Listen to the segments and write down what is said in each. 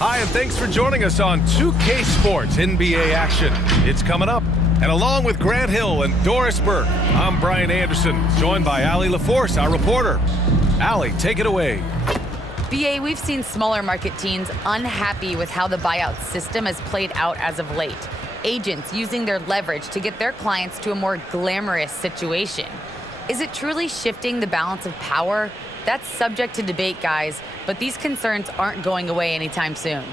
Hi, and thanks for joining us on 2K Sports NBA action. It's coming up. And along with Grant Hill and Doris Burke, I'm Brian Anderson, joined by Allie LaForce, our reporter. Allie, take it away. BA, we've seen smaller market teams unhappy with how the buyout system has played out as of late. Agents using their leverage to get their clients to a more glamorous situation. Is it truly shifting the balance of power? That's subject to debate, guys, but these concerns aren't going away anytime soon.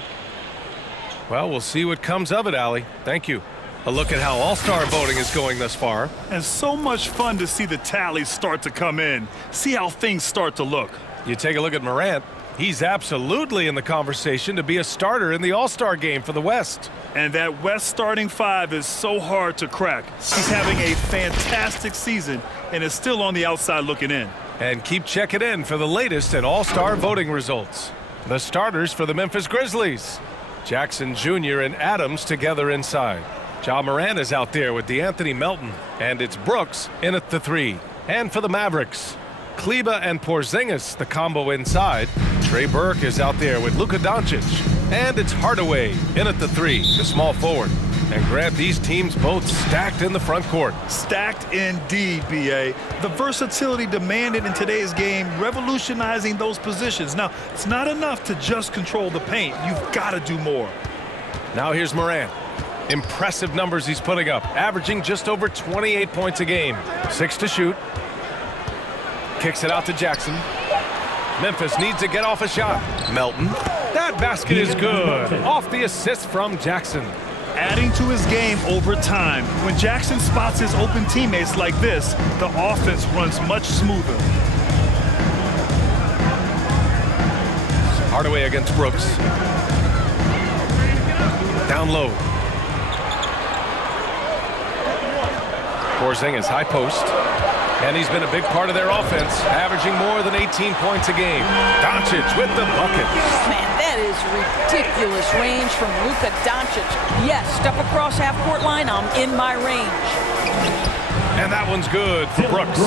Well, we'll see what comes of it, Allie. Thank you. A look at how All-Star voting is going thus far. And so much fun to see the tallies start to come in. See how things start to look. You take a look at Morant. He's absolutely in the conversation to be a starter in the All-Star game for the West. And that West starting five is so hard to crack. He's having a fantastic season and is still on the outside looking in. And keep checking in for the latest in All-Star voting results. The starters for the Memphis Grizzlies. Jackson Jr. and Adams together inside. Ja Morant is out there with DeAnthony Melton. And it's Brooks in at the three. And for the Mavericks, Kleber and Porzingis, the combo inside. Trey Burke is out there with Luka Doncic. And it's Hardaway in at the three, the small forward. And Grant, these teams both stacked in the front court. Stacked indeed, B.A. The versatility demanded in today's game, revolutionizing those positions. Now, it's not enough to just control the paint. You've got to do more. Now here's Morant. Impressive numbers he's putting up, averaging just over 28 points a game. 6 to shoot. Kicks it out to Jackson. Memphis needs to get off a shot. Melton. That basket is good. Off the assist from Jackson. Adding to his game over time. When Jackson spots his open teammates like this, the offense runs much smoother. Hardaway against Brooks. Down low. Porzingis, high post. And he's been a big part of their offense, averaging more than 18 points a game. Doncic with the bucket. Man, that is ridiculous range from Luka Doncic. Yes, step across half-court line, I'm in my range. And that one's good for Brooks.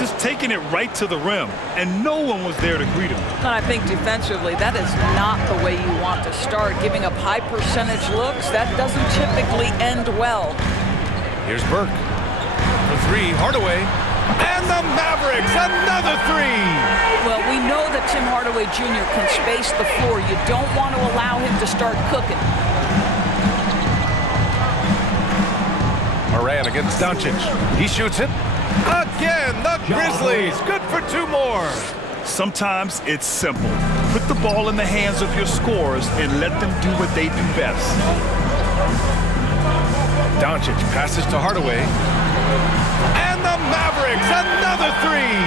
Just taking it right to the rim, and no one was there to greet him. And I think defensively, that is not the way you want to start. Giving up high percentage looks, that doesn't typically end well. Here's Burke. The three, Hardaway. And the Mavericks, another three! Well, we know that Tim Hardaway Jr. can space the floor. You don't want to allow him to start cooking. Morant against Doncic. He shoots it. Again, the Grizzlies. Good for two more. Sometimes it's simple. Put the ball in the hands of your scorers and let them do what they do best. Doncic passes to Hardaway. And the Mavericks, another three!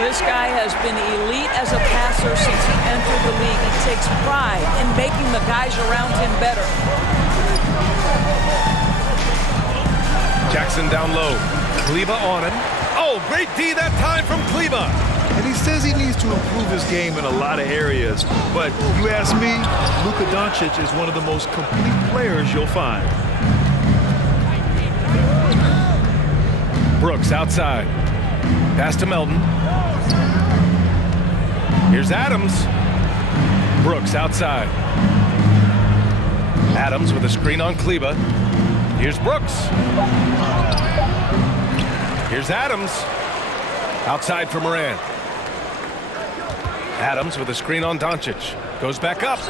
This guy has been elite as a passer since he entered the league. He takes pride in making the guys around him better. Jackson down low. Kleber on him. Oh, great D that time from Kleber. And he says he needs to improve his game in a lot of areas. But you ask me, Luka Doncic is one of the most complete players you'll find. Brooks outside. Pass to Melton. Here's Adams. Brooks outside. Adams with a screen on Kleber. Here's Brooks. Here's Adams. Outside for Morant. Adams with a screen on Doncic. Goes back up.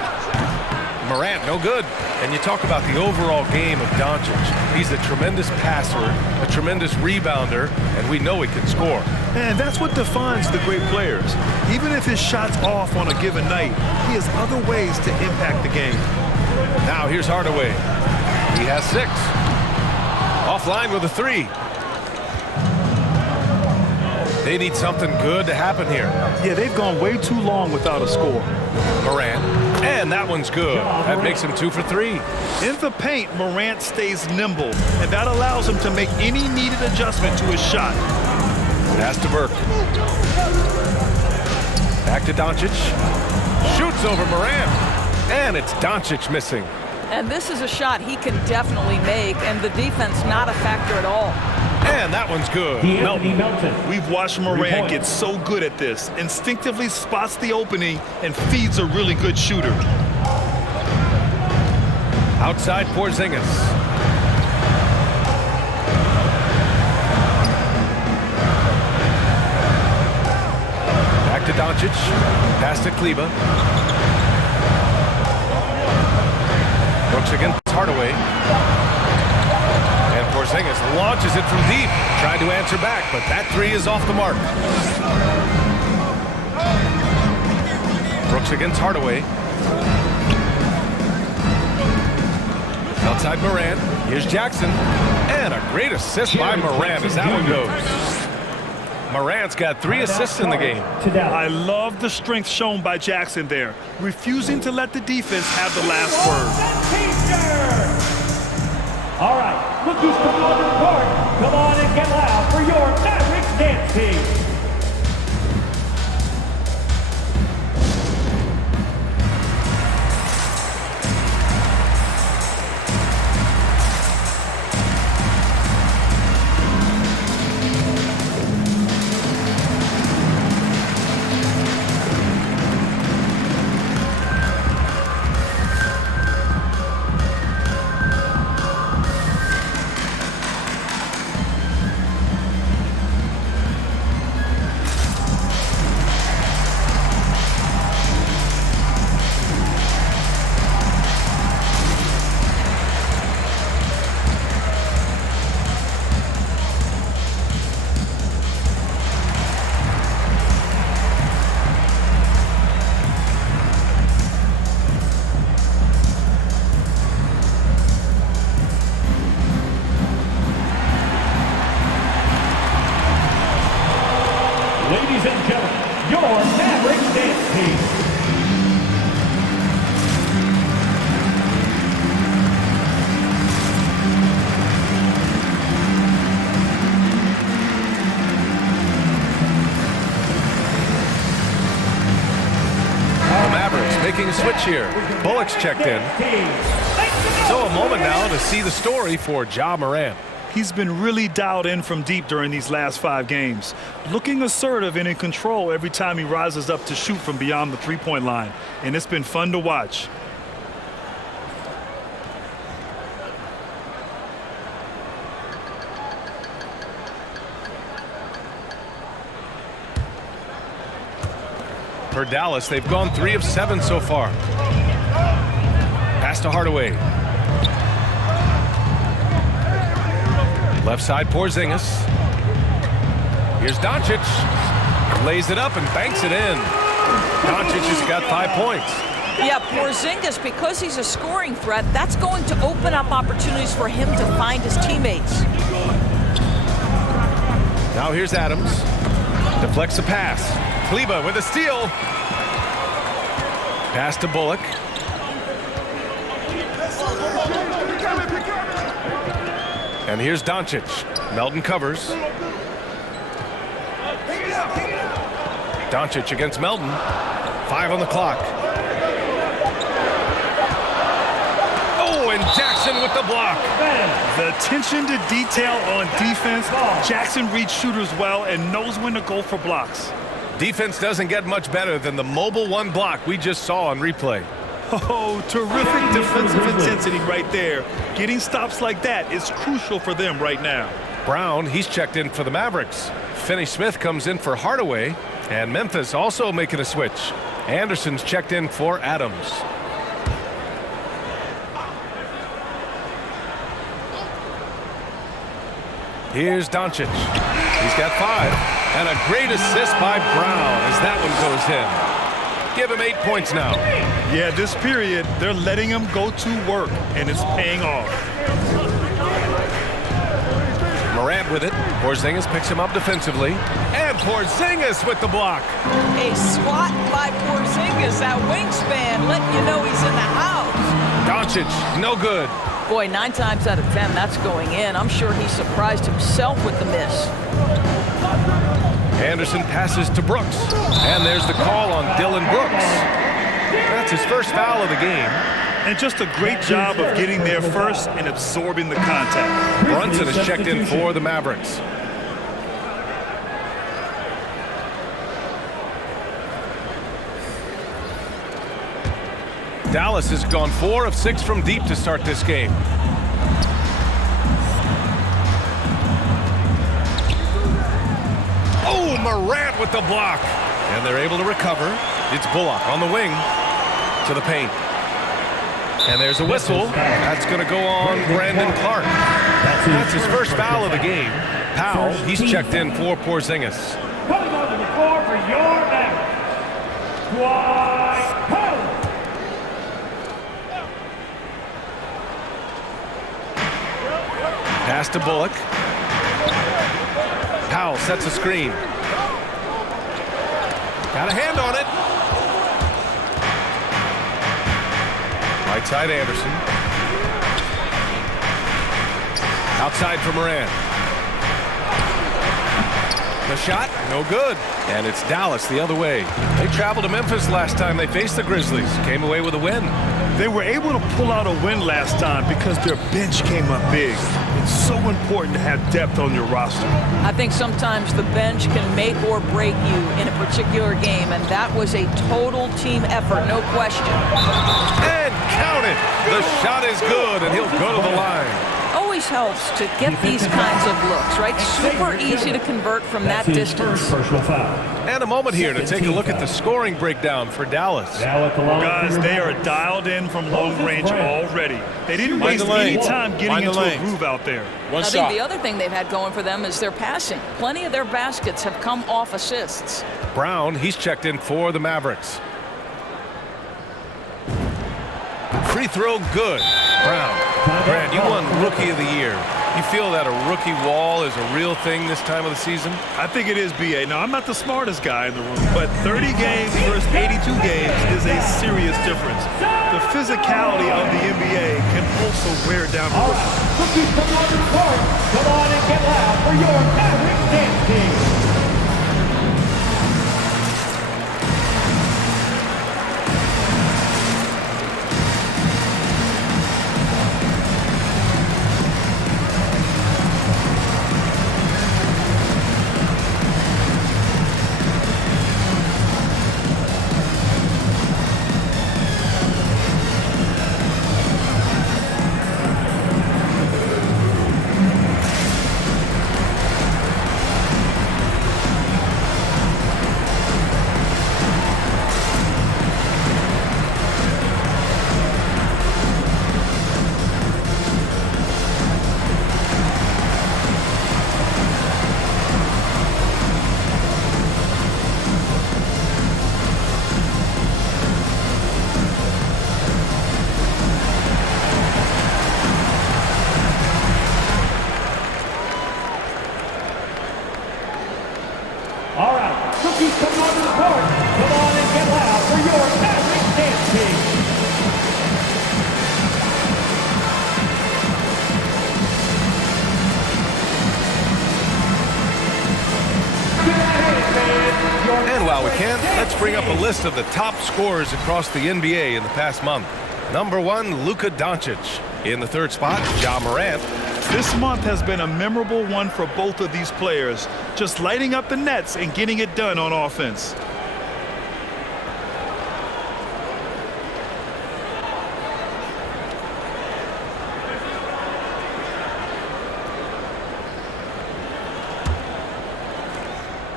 Morant, no good. And you talk about the overall game of Doncic. He's a tremendous passer, a tremendous rebounder, and we know he can score. And that's what defines the great players. Even if his shot's off on a given night, he has other ways to impact the game. Now here's Hardaway. He has 6. Offline with a 3. They need something good to happen here. Yeah, they've gone way too long without a score. Morant. And that one's good. That makes him 2 for 3. In the paint, Morant stays nimble, and that allows him to make any needed adjustment to his shot. Pass to Burke. Back to Doncic. Shoots over Morant. And it's Doncic missing. And this is a shot he can definitely make, and the defense not a factor at all. And that one's good. Melton. We've watched Morant get so good at this. Instinctively spots the opening and feeds a really good shooter. Outside Porzingis. Back to Doncic. Pass to Kleba. Brooks against Hardaway. And Porzingis launches it from deep. Tried to answer back, but that three is off the mark. Brooks against Hardaway. Outside Morant. Here's Jackson. And a great assist by Morant as that one goes. Morant's got 3 assists in the game. I love the strength shown by Jackson there, refusing to let the defense have the last word. All right, look who's coming on the court. Come on and get loud for your Mavericks dance team. Ladies and gentlemen, your Mavericks dance team. The Mavericks making a switch here. Bullock's checked in. So a moment now to see the story for Ja Morant. He's been really dialed in from deep during these last 5 games, looking assertive and in control every time he rises up to shoot from beyond the three-point line, and it's been fun to watch. For Dallas, they've gone 3 of 7 so far. Pass to Hardaway. Left side Porzingis. Here's Doncic. Lays it up and banks it in. Doncic has got 5 points. Yeah, Porzingis, because he's a scoring threat, that's going to open up opportunities for him to find his teammates. Now here's Adams. Deflects a pass. Kleba with a steal. Pass to Bullock. And here's Doncic. Melton covers. Doncic against Melton. 5 on the clock. Oh, and Jackson with the block. The attention to detail on defense. Jackson reads shooters well and knows when to go for blocks. Defense doesn't get much better than the mobile 1 block we just saw on replay. Oh, terrific defensive intensity right there. Getting stops like that is crucial for them right now. Brown, he's checked in for the Mavericks. Finney-Smith comes in for Hardaway. And Memphis also making a switch. Anderson's checked in for Adams. Here's Doncic. He's got 5. And a great assist by Brown as that one goes in. Give him 8 points now. Yeah, this period, they're letting him go to work, and it's paying off. Morant with it. Porzingis picks him up defensively. And Porzingis with the block. A swat by Porzingis, that wingspan, letting you know he's in the house. Doncic, no good. Boy, 9 times out of 10, that's going in. I'm sure he surprised himself with the miss. Anderson passes to Brooks. And there's the call on Dylan Brooks. That's his first foul of the game. And just a great job of getting there first and absorbing the contact. Brunson is checked in for the Mavericks. Dallas has gone 4 of 6 from deep to start this game. Oh, Morant with the block. And they're able to recover. It's Bullock on the wing to the paint. And there's a whistle. That's going to go on Brandon Clark. That's his first foul of the game. Powell, he's checked in for Porzingis. Coming onto the floor for your Mavericks, Dwight Powell. Pass to Bullock. Powell sets a screen. Got a hand on it. Right side Anderson. Outside for Morant. The shot, no good. And it's Dallas the other way. They traveled to Memphis last time they faced the Grizzlies. Came away with a win. They were able to pull out a win last time because their bench came up big. It's so important to have depth on your roster. I think sometimes the bench can make or break you in a particular game, and that was a total team effort, no question. And count it. The shot is good, and he'll go to the line. Always helps to get these kinds of looks, right? Super easy to convert from that distance. Personal foul. And a moment here to take a look at the scoring breakdown for Dallas. Now at the line. Guys, they are dialed in from long range already. They didn't waste any time getting into a groove out there. I think the other thing they've had going for them is their passing. Plenty of their baskets have come off assists. Brown, he's checked in for the Mavericks. Free throw good. Brown. Grant, you won Rookie of the Year. You feel that a rookie wall is a real thing this time of the season? I think it is, B.A. Now, I'm not the smartest guy in the room, but 30 games versus 82 games is a serious difference. The physicality of the NBA can also wear down the rookie. Rookies from on the court. Come on and get loud for your Mavericks dance team. All right, rookies coming onto the court. Come on and get loud for your Mavericks dance team. And while we can, let's bring up a list of the top scorers across the NBA in the past month. Number 1, Luka Doncic. In the third spot, Ja Morant. This month has been a memorable one for both of these players, just lighting up the nets and getting it done on offense.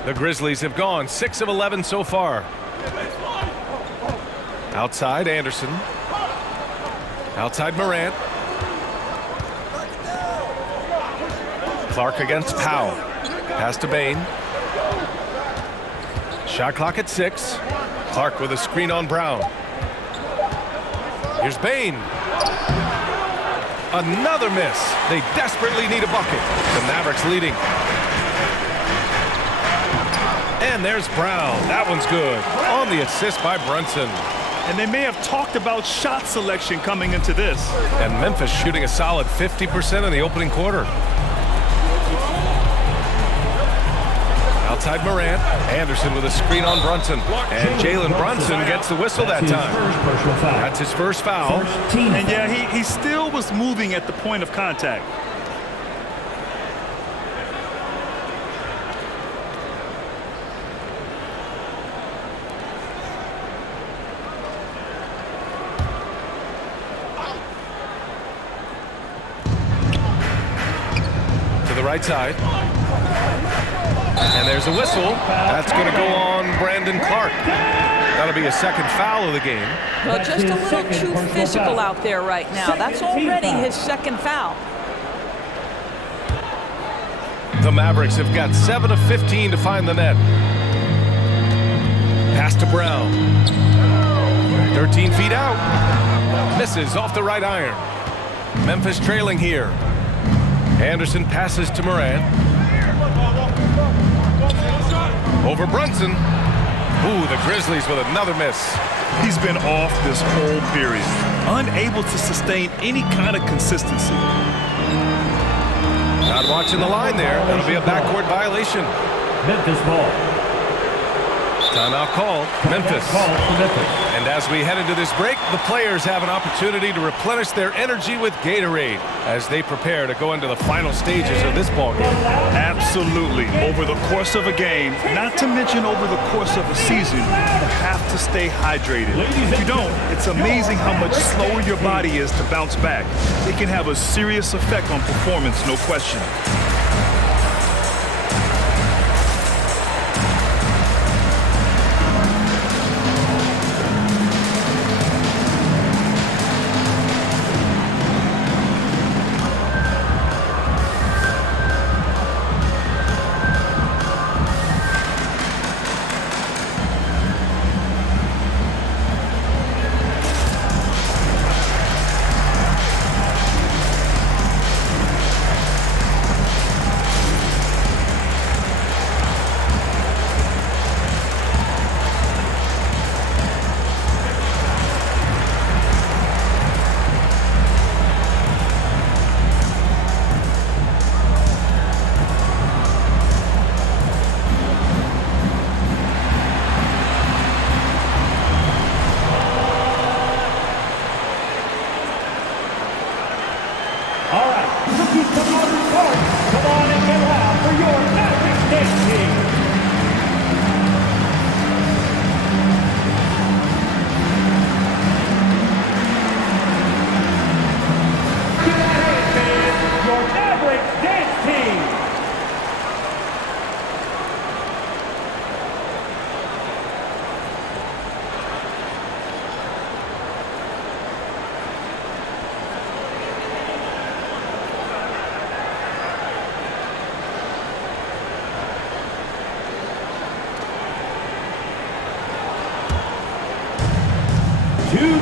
The Grizzlies have gone 6 of 11 so far. Outside Anderson. Outside Morant. Clark against Powell. Pass to Bane. Shot clock at 6. Clark with a screen on Brown. Here's Bane. Another miss. They desperately need a bucket. The Mavericks leading. And there's Brown. That one's good. On the assist by Brunson. And they may have talked about shot selection coming into this. And Memphis shooting a solid 50% in the opening quarter. Outside Morant. Anderson with a screen on Brunson. And Jalen Brunson gets the whistle that time. That's his first foul. And yeah, he still was moving at the point of contact. right side. And there's a whistle. That's going to go on Brandon Clark. That'll be a second foul of the game. Well, just a little too physical out there right now. That's already his second foul. The Mavericks have got 7 of 15 to find the net. Pass to Brown. 13 feet out. Misses off the right iron. Memphis trailing here. Anderson passes to Morant. Over Brunson. Ooh, the Grizzlies with another miss. He's been off this whole period, unable to sustain any kind of consistency. Not watching the line there. That'll be a backcourt violation. Memphis ball. Timeout call, Memphis. And as we head into this break, the players have an opportunity to replenish their energy with Gatorade as they prepare to go into the final stages of this ballgame. Absolutely. Over the course of a game, not to mention over the course of a season, you have to stay hydrated. If you don't, it's amazing how much slower your body is to bounce back. It can have a serious effect on performance, no question. All right, rookies come on the court. Come on and get loud for your Mavericks dance team. Get out here, fans. Your Mavericks dance team.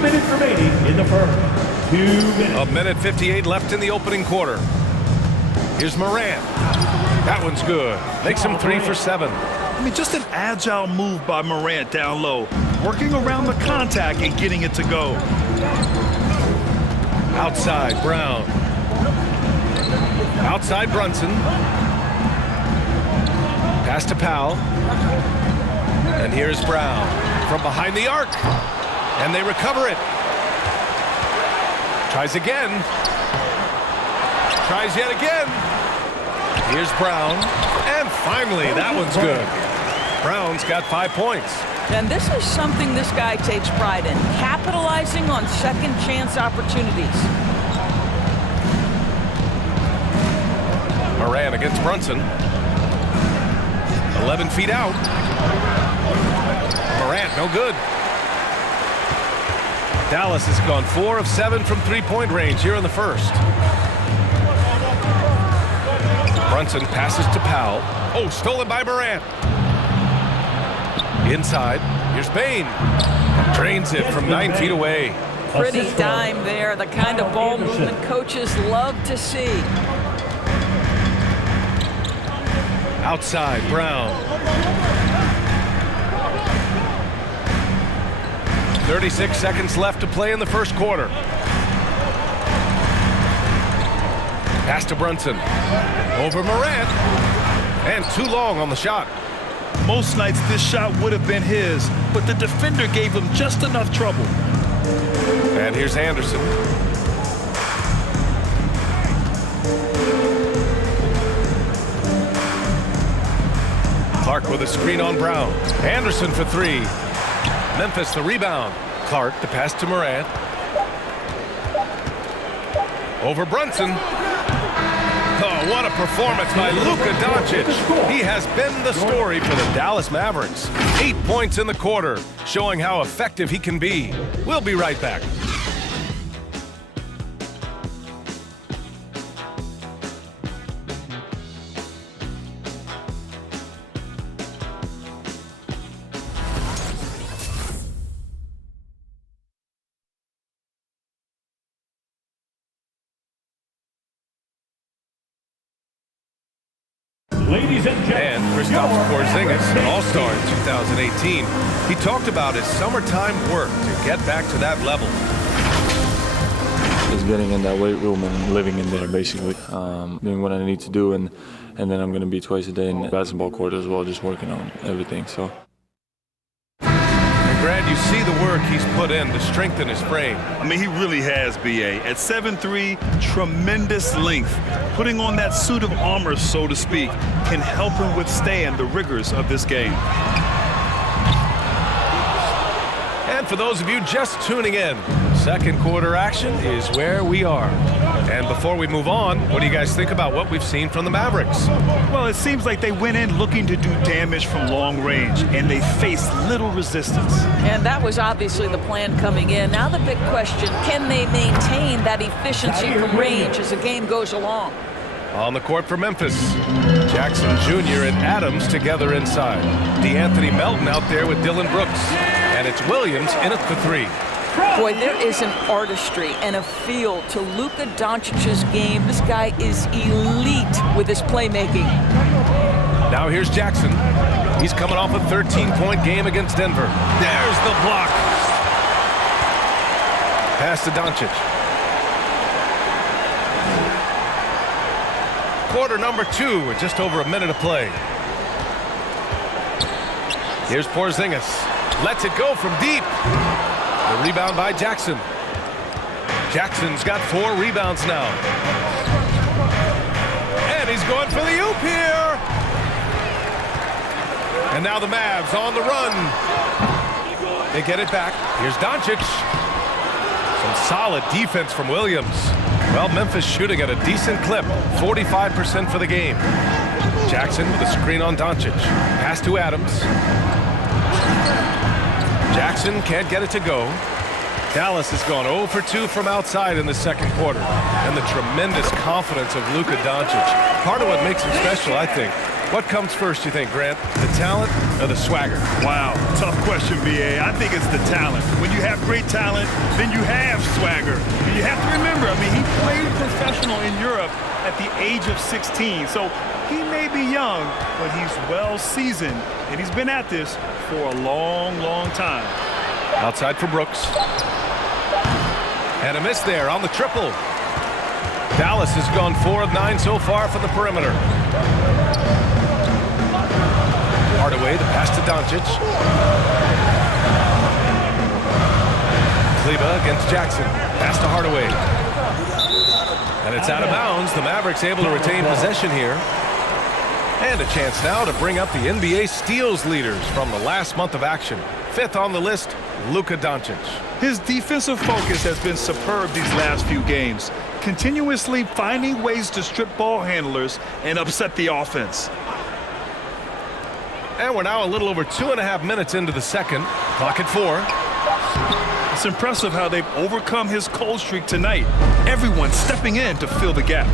Minutes remaining in the first. 2 minutes. A minute 58 left in the opening quarter. Here's Morant. That one's good. Makes him 3 for 7. I mean, just an agile move by Morant down low, working around the contact and getting it to go. Outside, Brown. Outside, Brunson. Pass to Powell. And here's Brown from behind the arc. And they recover it. Tries again. Tries yet again. Here's Brown. And finally, that one's good. Brown's got 5 points. And this is something this guy takes pride in, capitalizing on second chance opportunities. Morant against Brunson. 11 feet out. Morant, no good. Dallas has gone 4 of 7 from three-point range here in the first. Brunson passes to Powell. Oh, stolen by Morant. Inside. Here's Bane. Drains it from 9 feet away. Pretty dime there, the kind of ball movement coaches love to see. Outside, Brown. 36 seconds left to play in the first quarter. Pass to Brunson. Over Morant. And too long on the shot. Most nights this shot would have been his, but the defender gave him just enough trouble. And here's Anderson. Clark with a screen on Brown. Anderson for 3. Memphis the rebound. Clark the pass to Morant. Over Brunson. Oh, what a performance by Luka Doncic. He has been the story for the Dallas Mavericks. 8 points in the quarter, showing how effective he can be. We'll be right back. Ladies and gentlemen, And Kristaps Porzingis, an all-star in 2018, he talked about his summertime work to get back to that level. Just getting in that weight room and living in there, basically. Doing what I need to do, and then I'm going to be twice a day in the basketball court as well, just working on everything. So. Grant, you see the work he's put in to strengthen his frame. I mean, he really has, B.A. At 7'3", tremendous length. Putting on that suit of armor, so to speak, can help him withstand the rigors of this game. And for those of you just tuning in, second quarter action is where we are. And before we move on, what do you guys think about what we've seen from the Mavericks? Well, it seems like they went in looking to do damage from long range, and they faced little resistance. And that was obviously the plan coming in. Now the big question, can they maintain that efficiency from range as the game goes along? On the court for Memphis, Jackson Jr. and Adams together inside. DeAnthony Melton out there with Dylan Brooks. And it's Williams in it for three. Boy, there is an artistry and a feel to Luka Doncic's game. This guy is elite with his playmaking. Now here's Jackson. He's coming off a 13-point game against Denver. There's the block. Pass to Doncic. Quarter number 2 with just over a minute to play. Here's Porzingis. Lets it go from deep. The rebound by Jackson. Jackson's got 4 rebounds now. And he's going for the oop here. And now the Mavs on the run. They get it back. Here's Doncic. Some solid defense from Williams. Well, Memphis shooting at a decent clip. 45% for the game. Jackson with a screen on Doncic. Pass to Adams. Jackson can't get it to go. Dallas has gone 0 for 2 from outside in the second quarter. And the tremendous confidence of Luka Doncic. Part of what makes him special, I think. What comes first, you think, Grant? The talent or the swagger? Wow, tough question, B.A. I think it's the talent. When you have great talent, then you have swagger. And you have to remember, I mean, he played professional in Europe at the age of 16. So he may be young, but he's well seasoned. And he's been at this for a long, long time. Outside for Brooks. And a miss there on the triple. Dallas has gone 4 of 9 so far from the perimeter. Hardaway, the pass to Doncic. Kleber against Jackson. Pass to Hardaway. And it's out of bounds. The Mavericks able to retain possession here. And a chance now to bring up the NBA steals leaders from the last month of action. 5th on the list, Luka Doncic. His defensive focus has been superb these last few games, continuously finding ways to strip ball handlers and upset the offense. And we're now a little over 2.5 minutes into the second. Clock at 4. It's impressive how they've overcome his cold streak tonight. Everyone stepping in to fill the gap.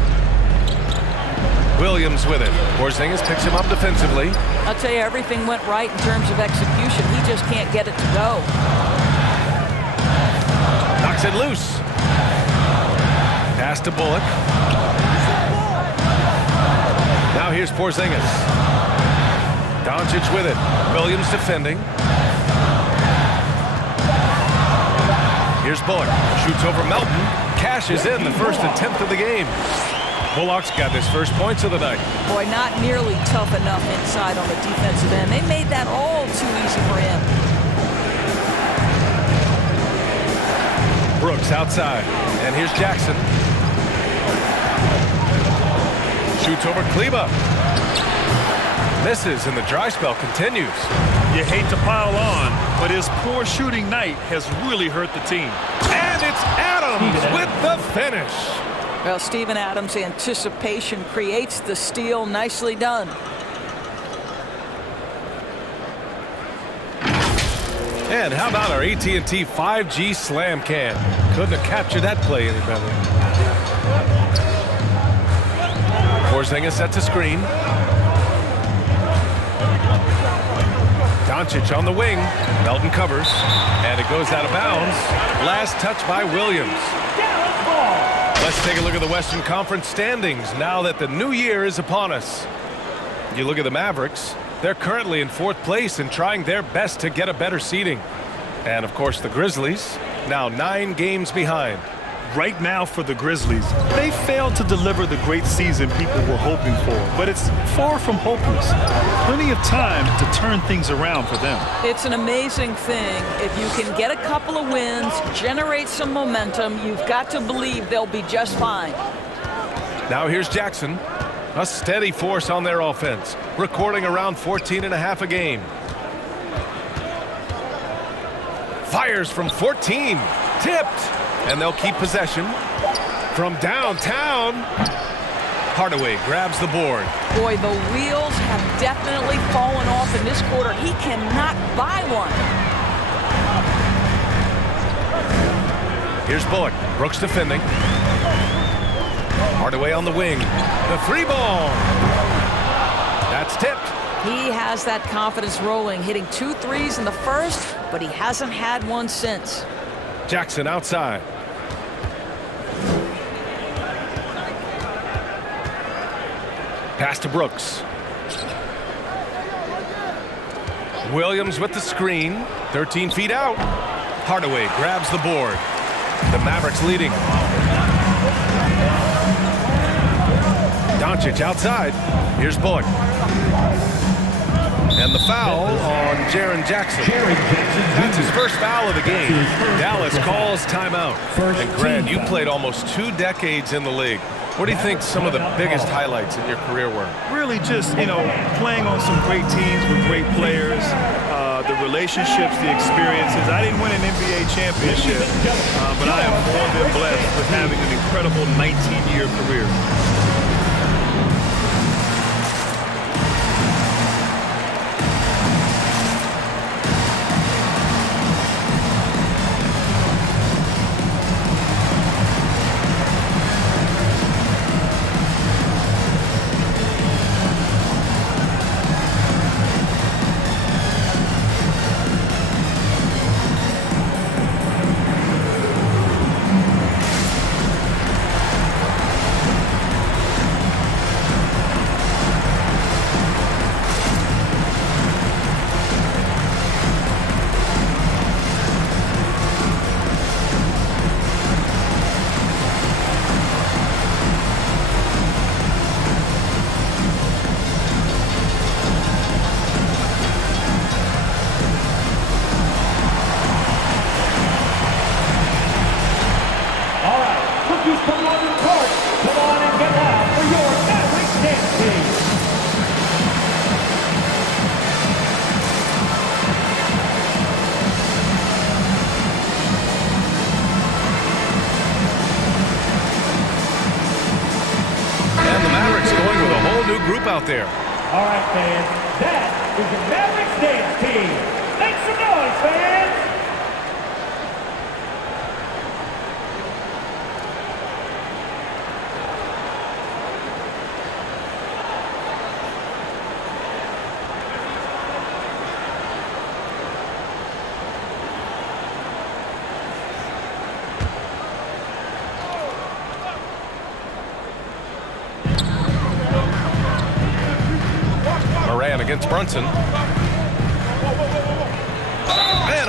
Williams with it. Porzingis picks him up defensively. I'll tell you, everything went right in terms of execution. He just can't get it to go. Knocks it loose. Pass to Bullock. Now here's Porzingis. Doncic with it. Williams defending. Here's Bullock. Shoots over Melton. Cashes in the first attempt of the game. Bullock's got his first points of the night. Boy, not nearly tough enough inside on the defensive end. They made that all too easy for him. Brooks outside. And here's Jackson. Shoots over Kleber. Misses, and the dry spell continues. You hate to pile on, but his poor shooting night has really hurt the team. And it's Adams with the finish. Well, Steven Adams' anticipation creates the steal. Nicely done. And how about our AT&T 5G slam cam? Couldn't have captured that play any better. Porzingis sets a screen. Doncic on the wing. Melton covers. And it goes out of bounds. Last touch by Williams. Let's take a look at the Western Conference standings now that the new year is upon us. You look at the Mavericks. They're currently in 4th place and trying their best to get a better seeding. And, of course, the Grizzlies, now 9 games behind. Right now for the Grizzlies, they failed to deliver the great season people were hoping for, but it's far from hopeless. Plenty of time to turn things around for them. It's an amazing thing. If you can get a couple of wins, generate some momentum, you've got to believe they'll be just fine. Now here's Jackson, a steady force on their offense, recording around 14.5 a game. Fires from 14, tipped. And they'll keep possession from downtown. Hardaway grabs the board. Boy, the wheels have definitely fallen off in this quarter. He cannot buy one. Here's Bullock. Brooks defending. Hardaway on the wing. The 3-ball. That's tipped. He has that confidence rolling, hitting 2 threes in the first, but he hasn't had one since. Jackson outside. Pass to Brooks. Williams with the screen. 13 feet out. Hardaway grabs the board. The Mavericks leading. Doncic outside. Here's Bullock. And the foul on Jaren Jackson. That's his first foul of the game. Dallas calls timeout. And Grant, you played almost 2 decades in the league. What do you think some of the biggest highlights in your career were? Really just, playing on some great teams with great players, the relationships, the experiences. I didn't win an NBA championship, but I am more than blessed with having an incredible 19-year career. Out there. All right, fans, that is the Mavericks dance team. Make some noise, fans! Against Brunson. And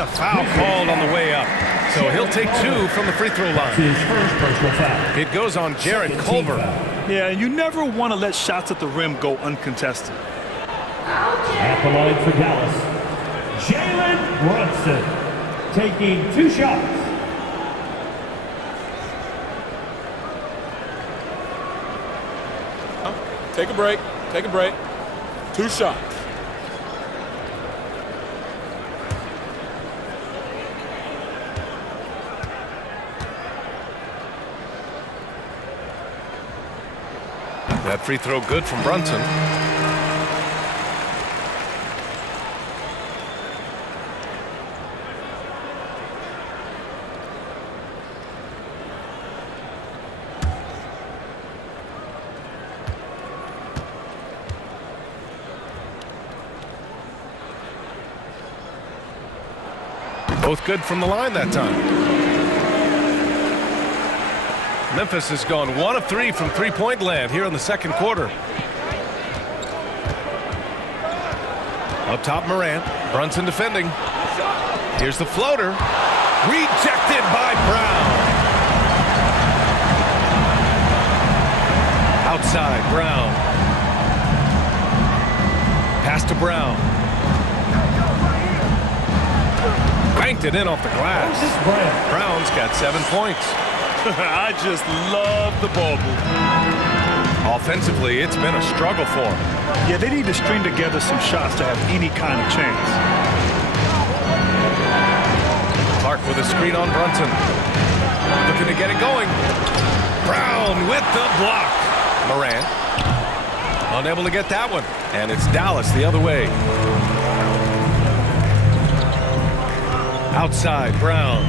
a foul called on the way up. So he'll take 2 from the free throw line. His first personal foul. It goes on Jared Culver. Yeah, you never want to let shots at the rim go uncontested. At the line for Dallas, Jalen Brunson taking 2 shots. Take a break. Take a break. 2 shots. That free throw good from Brunson. Both good from the line that time. Memphis has gone 1 of 3 from three-point land here in the second quarter. Up top, Morant. Brunson defending. Here's the floater. Rejected by Brown. Outside, Brown. Pass to Brown. Banked it in off the glass. Brown's got 7 points. I just love the ball movement. Offensively, it's been a struggle for him. Yeah, they need to string together some shots to have any kind of chance. Clark with a screen on Brunson. Looking to get it going. Brown with the block. Morant unable to get that one. And it's Dallas the other way. Outside, Brown.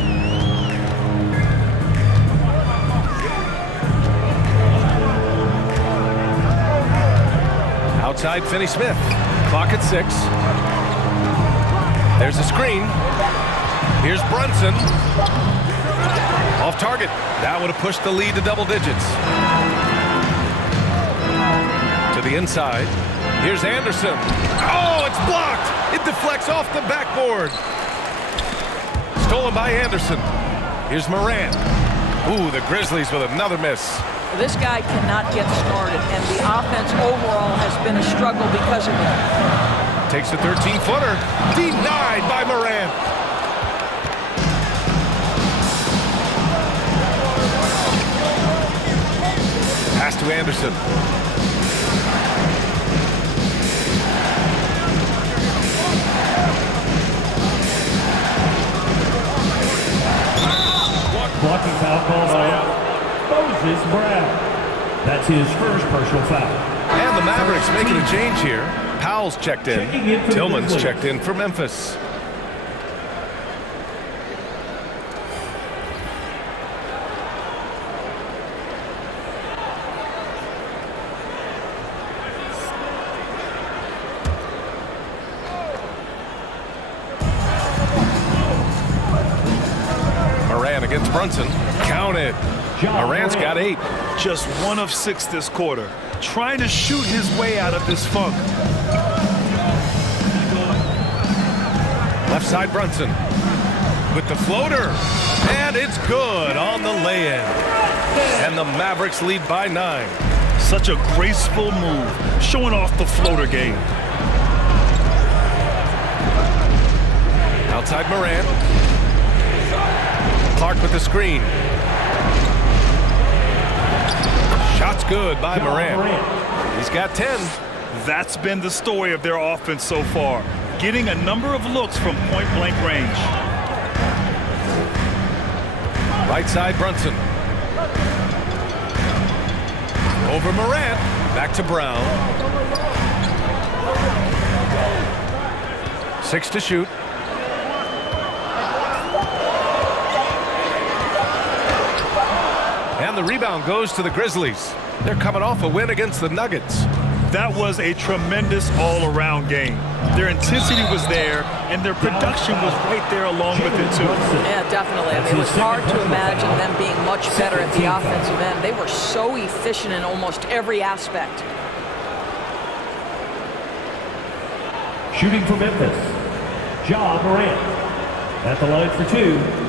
Outside, Finney-Smith. Clock at 6. There's a screen. Here's Brunson. Off target. That would have pushed the lead to double digits. To the inside. Here's Anderson. Oh, it's blocked. It deflects off the backboard. Stolen by Anderson. Here's Morant. Ooh, the Grizzlies with another miss. This guy cannot get started, and the offense overall has been a struggle because of it. Takes a 13-footer. Denied by Morant. Pass to Anderson. Blocking foul called on Moses Brown. That's his first personal foul. And the Mavericks making a change here. Powell's checked in. Tillman's checked in for Memphis. Against Brunson. Counted. Morant's got 8. Just 1 of 6 this quarter. Trying to shoot his way out of this funk. Left side, Brunson. With the floater. And it's good on the lay-in. And the Mavericks lead by 9. Such a graceful move. Showing off the floater game. Outside Morant. Clark with the screen. Shot's good by Morant. He's got 10. That's been the story of their offense so far. Getting a number of looks from point-blank range. Right side, Brunson. Over Morant. Back to Brown. 6 to shoot. And the rebound goes to the Grizzlies. They're coming off a win against the Nuggets. That was a tremendous all-around game. Their intensity was there, and their production was right there along with it, too. Yeah, definitely. I mean, it was hard to imagine them being much better at the offensive end. They were so efficient in almost every aspect. Shooting for Memphis, Ja Morant. At the line for 2.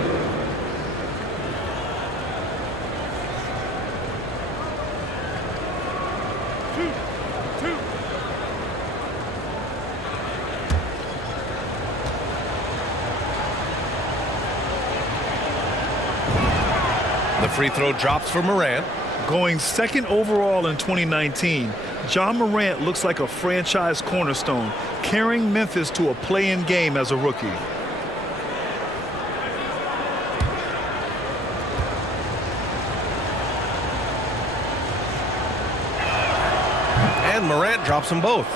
The free throw drops for Morant. Going 2nd overall in 2019, Ja Morant looks like a franchise cornerstone, carrying Memphis to a play-in game as a rookie. and Morant drops them both.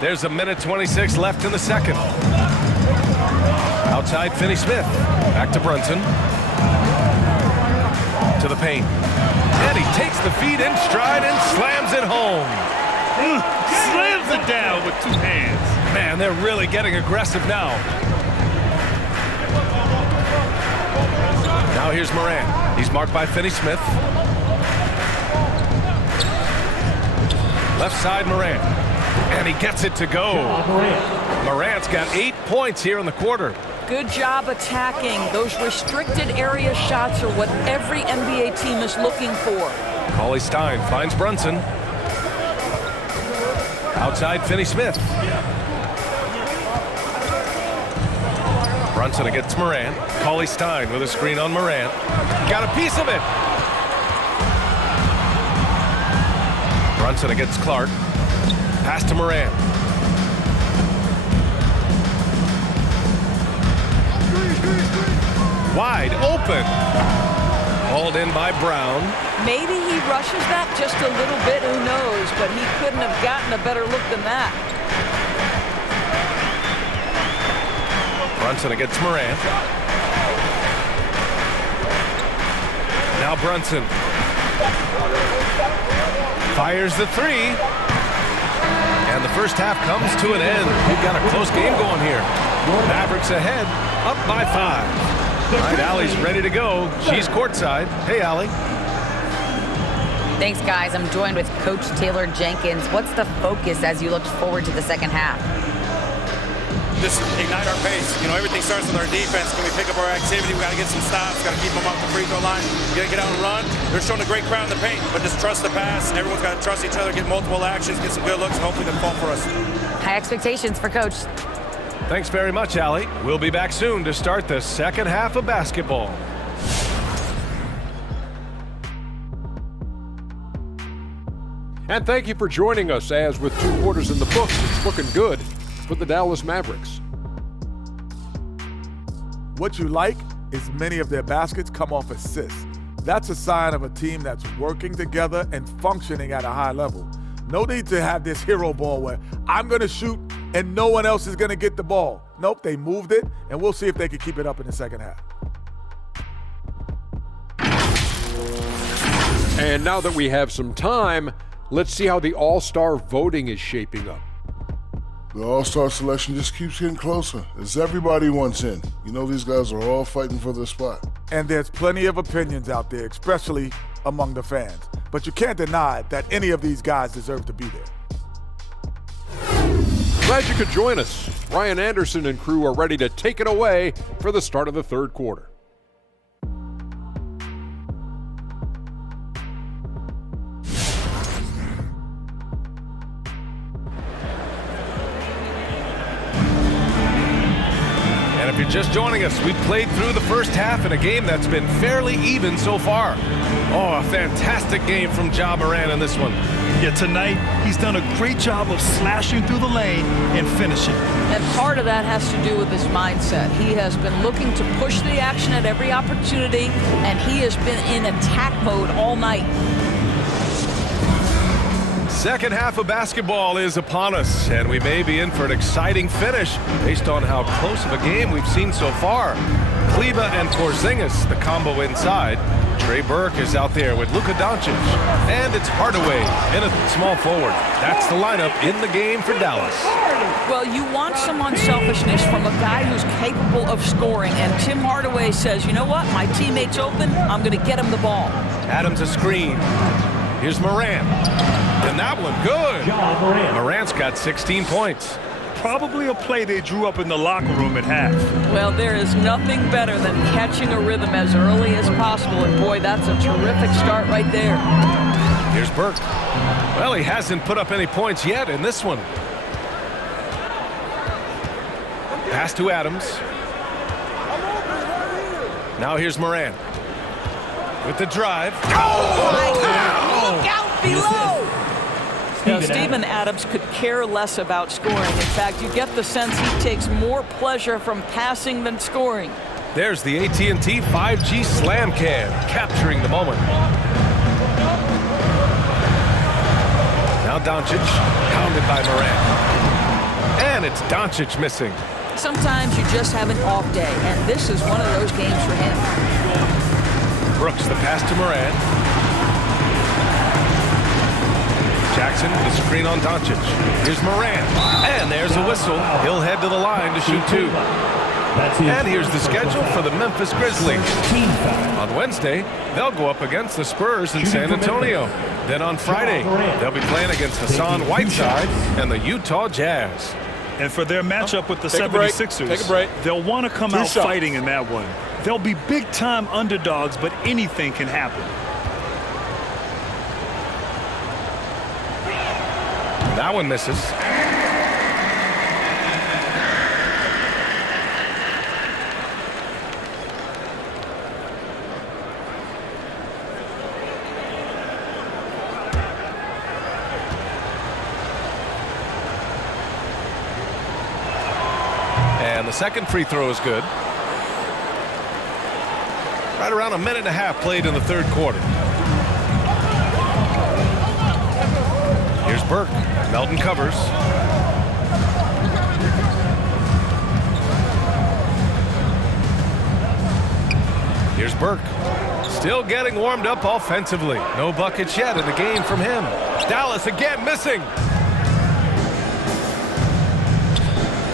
There's a minute 26 left in the second. Outside Finney-Smith. Back to Brunson. To the paint. And he takes the feed in stride and slams it home. Slams it down with 2 hands. Man, they're really getting aggressive now. Now here's Morant. He's marked by Finney-Smith. Left side Morant. And he gets it to go. Morant's got 8 points here in the quarter. Good job attacking. Those restricted area shots are what every NBA team is looking for. Cauley-Stein finds Brunson. Outside Finney-Smith. Brunson against Morant. Cauley-Stein with a screen on Morant. Got a piece of it. Brunson against Clark. Pass to Morant. Wide open. Hauled in by Brown. Maybe he rushes that just a little bit, who knows, but he couldn't have gotten a better look than that. Brunson against Morant. Now Brunson. Fires the 3. And the first half comes to an end. We've got a close game going here. Mavericks ahead, up by 5. All right, Allie's ready to go. She's courtside. Hey, Allie. Thanks, guys. I'm joined with Coach Taylor Jenkins. What's the focus as you look forward to the second half? Just ignite our pace. You know, everything starts with our defense. Can we pick up our activity? We got to get some stops. Got to keep them off the free throw line. You got to get out and run. They're showing a great crowd in the paint, but just trust the pass. Everyone's got to trust each other, get multiple actions, get some good looks, and hopefully they'll fall for us. High expectations for Coach. Thanks very much, Allie. We'll be back soon to start the second half of basketball. And thank you for joining us as with 2 quarters in the books, it's looking good for the Dallas Mavericks. What you like is many of their baskets come off assists. That's a sign of a team that's working together and functioning at a high level. No need to have this hero ball where I'm going to shoot and no one else is going to get the ball. Nope, they moved it, and we'll see if they can keep it up in the second half. And now that we have some time, let's see how the All-Star voting is shaping up. The All-Star selection just keeps getting closer as everybody wants in. You know, these guys are all fighting for their spot. And there's plenty of opinions out there, especially among the fans. But you can't deny that any of these guys deserve to be there. Glad you could join us. Ryan Anderson and crew are ready to take it away for the start of the third quarter. And if you're just joining us, we've played through the first half in a game that's been fairly even so far. Oh, a fantastic game from Ja Morant in this one. Yeah, tonight he's done a great job of slashing through the lane and finishing. And part of that has to do with his mindset. He has been looking to push the action at every opportunity, and he has been in attack mode all night. Second half of basketball is upon us, and we may be in for an exciting finish based on how close of a game we've seen so far. Kleber and Porzingis, the combo inside. Trey Burke is out there with Luka Doncic. And it's Hardaway in a small forward. That's the lineup in the game for Dallas. Well, you want some unselfishness from a guy who's capable of scoring. And Tim Hardaway says, you know what? My teammate's open. I'm going to get him the ball. Adams a screen. Here's Morant. And that one good. Morant's got 16 points. Probably a play they drew up in the locker room at half. Well, there is nothing better than catching a rhythm as early as possible. And boy, that's a terrific start right there. Here's Burke. Well, he hasn't put up any points yet in this one. Pass to Adams. Now here's Morant. With the drive. Oh, my God. Look out below. Now, Steven Adams could care less about scoring. In fact, you get the sense he takes more pleasure from passing than scoring. There's the AT&T 5G Slam Cam, capturing the moment. Doncic, pounded by Morant. And it's Doncic missing. Sometimes you just have an off day, and this is one of those games for him. Brooks, the pass to Morant. Jackson, the screen on Doncic. Here's Morant. And there's a whistle. He'll head to the line to shoot 2. And here's the schedule for the Memphis Grizzlies. On Wednesday, they'll go up against the Spurs in San Antonio. Then on Friday, they'll be playing against Hassan Whiteside and the Utah Jazz. And for their matchup with the Take a break. 76ers, Take a break. they'll want to come 2 out shots. fighting in that one. They'll be big-time underdogs, but anything can happen. That one misses. And the second free throw is good. Right around a minute and a half played in the third quarter. Here's Burke. Melton covers. Here's Burke. Still getting warmed up offensively. No buckets yet in the game from him. Dallas again missing.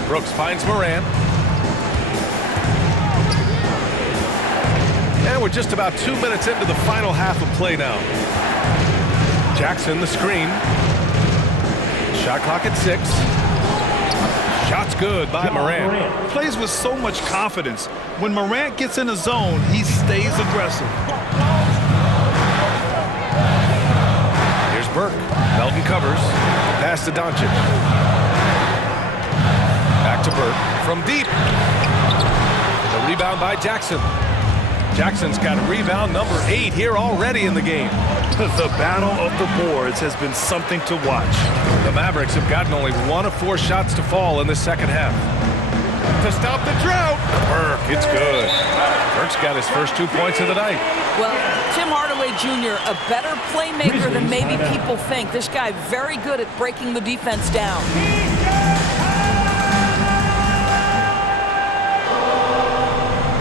Brooks finds Morant. And we're just about 2 minutes into the final half of play now. Jackson, the screen. Shot clock at 6. Shot's good by Morant. Plays with so much confidence. When Morant gets in a zone, he stays aggressive. Here's Burke. Melton covers. Pass to Doncic. Back to Burke from deep. The rebound by Jackson. Jackson's got rebound number 8 here already in the game. The battle of the boards has been something to watch. The Mavericks have gotten only 1 of 4 shots to fall in the second half. To stop the drought, Burke, it's good. Burke's got his first 2 points of the night. Well, Tim Hardaway Jr., a better playmaker than maybe people think. This guy very good at breaking the defense down.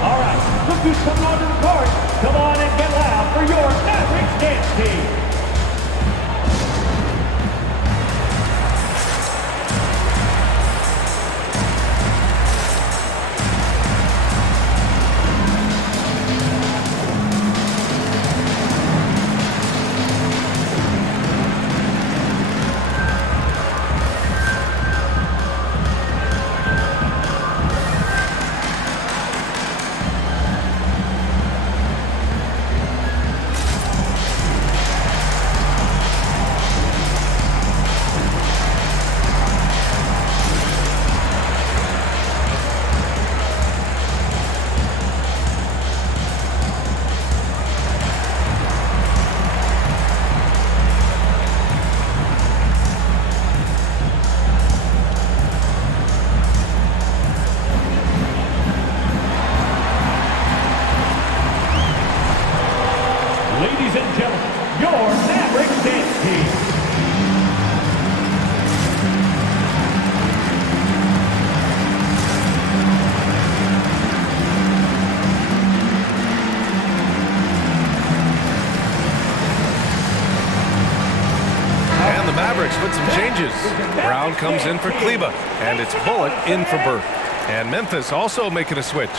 All right, look who's coming onto the court. Come on and get loud for your Mavericks dance team. Ladies and gentlemen, your Mavericks dance team. And the Mavericks with some changes. Brown comes in for Kleba, and it's Bullock in for Burke. And Memphis also making a switch.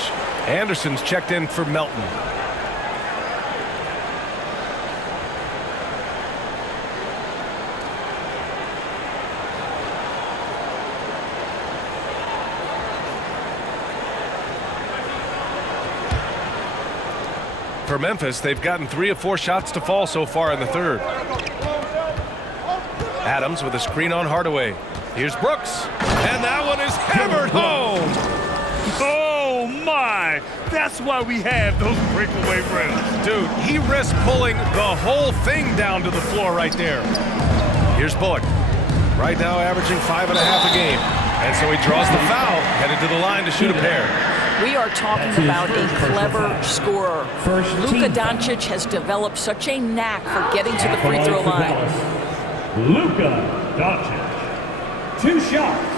Anderson's checked in for Melton. For Memphis, they've gotten 3 of 4 shots to fall so far in the third. Adams with a screen on Hardaway. Here's Brooks. And that one is hammered home. Oh, my. That's why we have those breakaway rims. Dude, he risked pulling the whole thing down to the floor right there. Here's Bullock. Right now averaging 5.5 a game. And so he draws the foul, headed to the line to shoot a pair. We are talking about a clever scorer. Luka Doncic has developed such a knack for getting to the free throw line. Luka Doncic. 2 shots.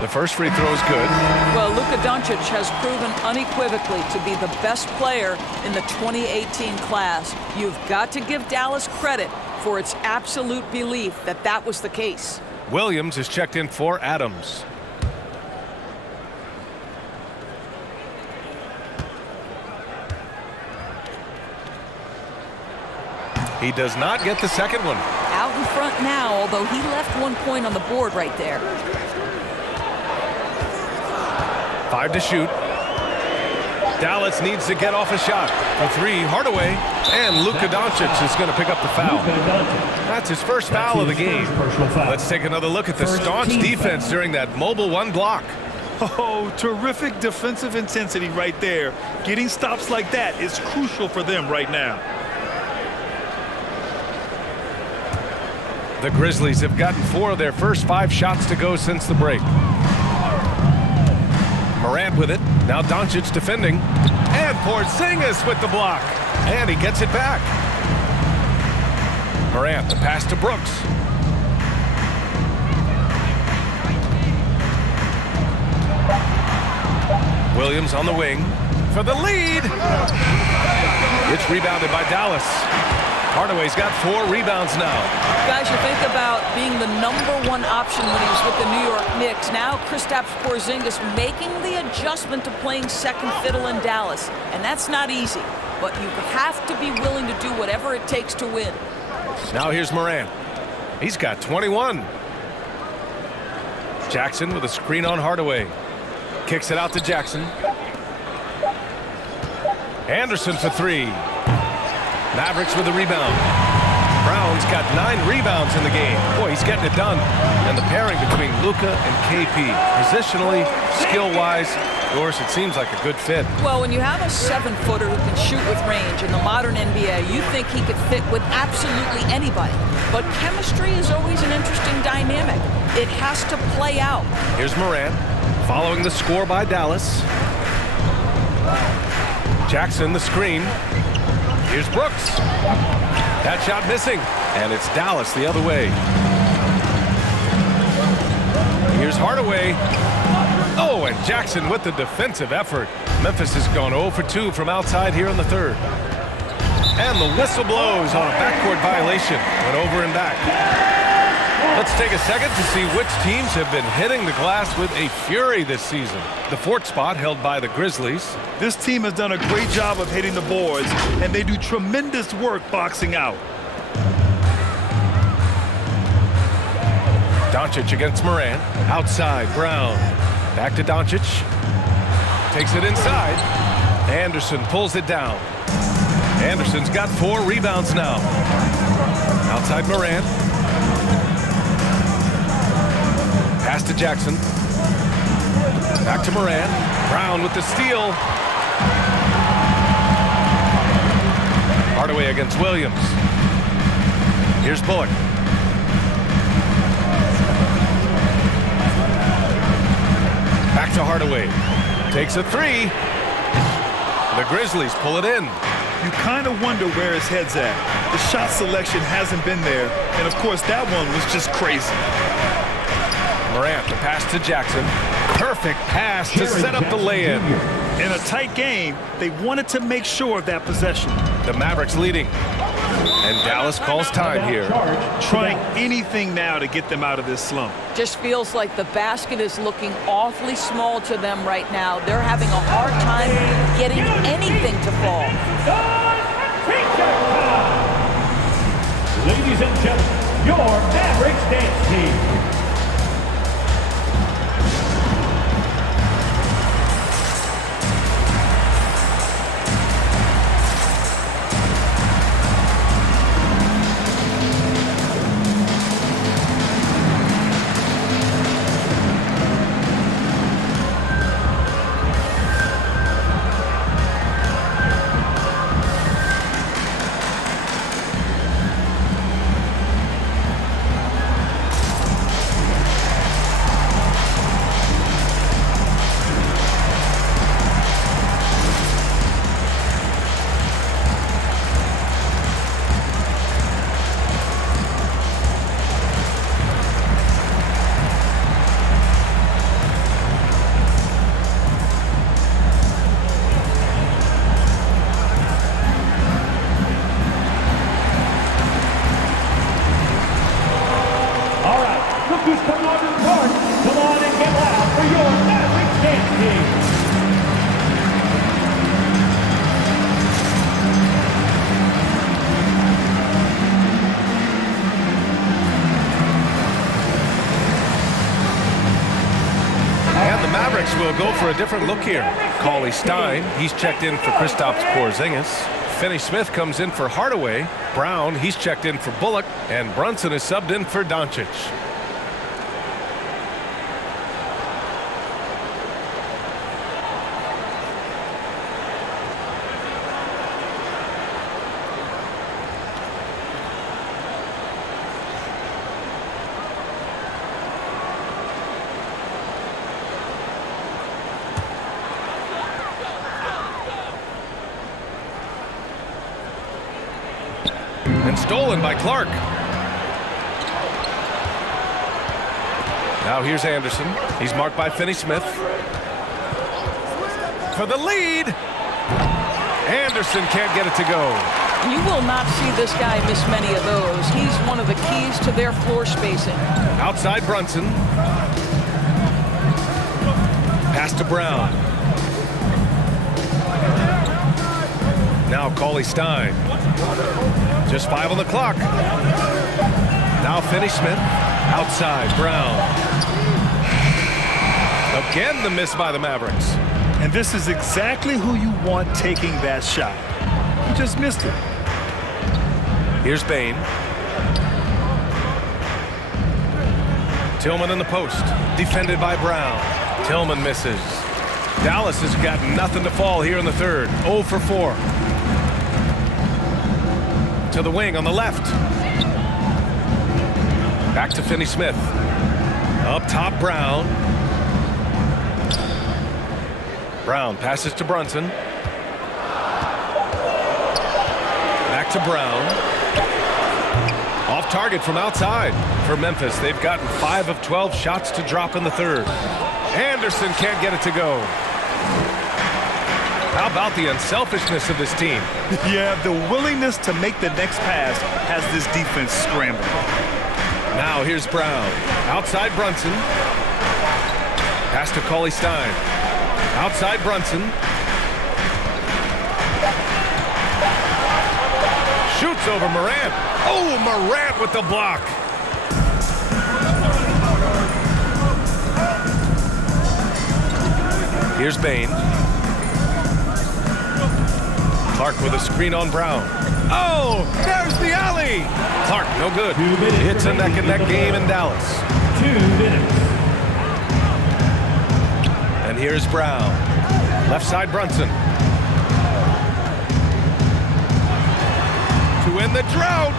The first free throw is good. Well, Luka Doncic has proven unequivocally to be the best player in the 2018 class. You've got to give Dallas credit for its absolute belief that that was the case. Williams is checked in for Adams. He does not get the second one. Out in front now, although he left 1 point on the board right there. 5 to shoot. Dallas needs to get off a shot. For 3, Hardaway. And Luka Doncic is going to pick up the foul. That's his first foul of the game. Let's take another look at the staunch defense during that mobile 1 block. Oh, terrific defensive intensity right there. Getting stops like that is crucial for them right now. The Grizzlies have gotten 4 of their first 5 shots to go since the break. Morant with it. Now Doncic defending. And Porzingis with the block. And he gets it back. Morant, the pass to Brooks. Williams on the wing for the lead. It's rebounded by Dallas. Hardaway's got 4 rebounds now. Guys, you think about being the #1 option when he was with the New York Knicks. Now Kristaps Porzingis making the adjustment to playing second fiddle in Dallas. And that's not easy. But you have to be willing to do whatever it takes to win. Now here's Morant. He's got 21. Jackson with a screen on Hardaway. Kicks it out to Jackson. Anderson for 3. Mavericks with a rebound. Brown's got 9 rebounds in the game. Boy, he's getting it done. And the pairing between Luka and KP, positionally, skill-wise, yours, it seems like a good fit. Well, when you have a 7-footer who can shoot with range in the modern NBA, you think he could fit with absolutely anybody. But chemistry is always an interesting dynamic. It has to play out. Here's Morant, following the score by Dallas. Jackson, the screen. Here's Brooks. That shot missing. And it's Dallas the other way. Here's Hardaway. Oh, and Jackson with the defensive effort. Memphis has gone 0 for 2 from outside here in the third. And the whistle blows on a backcourt violation. Went over and back. Let's take a second to see which teams have been hitting the glass with a fury this season. The 4th spot held by the Grizzlies. This team has done a great job of hitting the boards, and they do tremendous work boxing out. Doncic against Morant. Outside, Brown. Back to Doncic. Takes it inside. Anderson pulls it down. Anderson's got 4 rebounds now. Outside Morant. Pass to Jackson. Back to Morant. Brown with the steal. Hardaway against Williams. Here's Bullock. Back to Hardaway. Takes a 3. The Grizzlies pull it in. You kind of wonder where his head's at. The shot selection hasn't been there. And, of course, that one was just crazy. Morant, the pass to Jackson. Perfect pass to set up the lay-in. In a tight game, they wanted to make sure of that possession. The Mavericks leading. And Dallas calls time here. Trying anything now to get them out of this slump. Just feels like the basket is looking awfully small to them right now. They're having a hard time getting anything to fall. Ladies and gentlemen, your Mavericks dance team. rookies coming onto the court. Come on and get loud for your Mavericks dance team. And the Mavericks will go for a different look here. Cauley Stein, he's checked in for Kristaps Porzingis. Finney-Smith comes in for Hardaway. Brown, he's checked in for Bullock. And Brunson is subbed in for Doncic. And stolen by Clark. Now here's Anderson. He's marked by Finney-Smith. For the lead. Anderson can't get it to go. You will not see this guy miss many of those. He's one of the keys to their floor spacing. Outside Brunson. Pass to Brown. Now Cauley Stein. Just 5 on the clock. Now Finney-Smith. Outside Brown. Again the miss by the Mavericks. And this is exactly who you want taking that shot. He just missed it. Here's Bane. Tillman in the post. Defended by Brown. Tillman misses. Dallas has got nothing to fall here in the third. 0 for 4. To the wing on the left. Back to Finney-Smith. Up top, Brown. Brown passes to Brunson. Back to Brown. Off target from outside for Memphis. They've gotten 5 of 12 shots to drop in the third. Anderson can't get it to go. How about the unselfishness of this team? Yeah, the willingness to make the next pass has this defense scrambling. Now here's Brown. Outside Brunson. Pass to Cauley Stein. Outside Brunson. Shoots over Morant. Oh, Morant with the block. Here's Bane. Clark with a screen on Brown. Oh, there's the alley. Clark, no good. It's a neck-and-neck game in Dallas. 2 minutes. And here's Brown. Left side Brunson. To end the drought.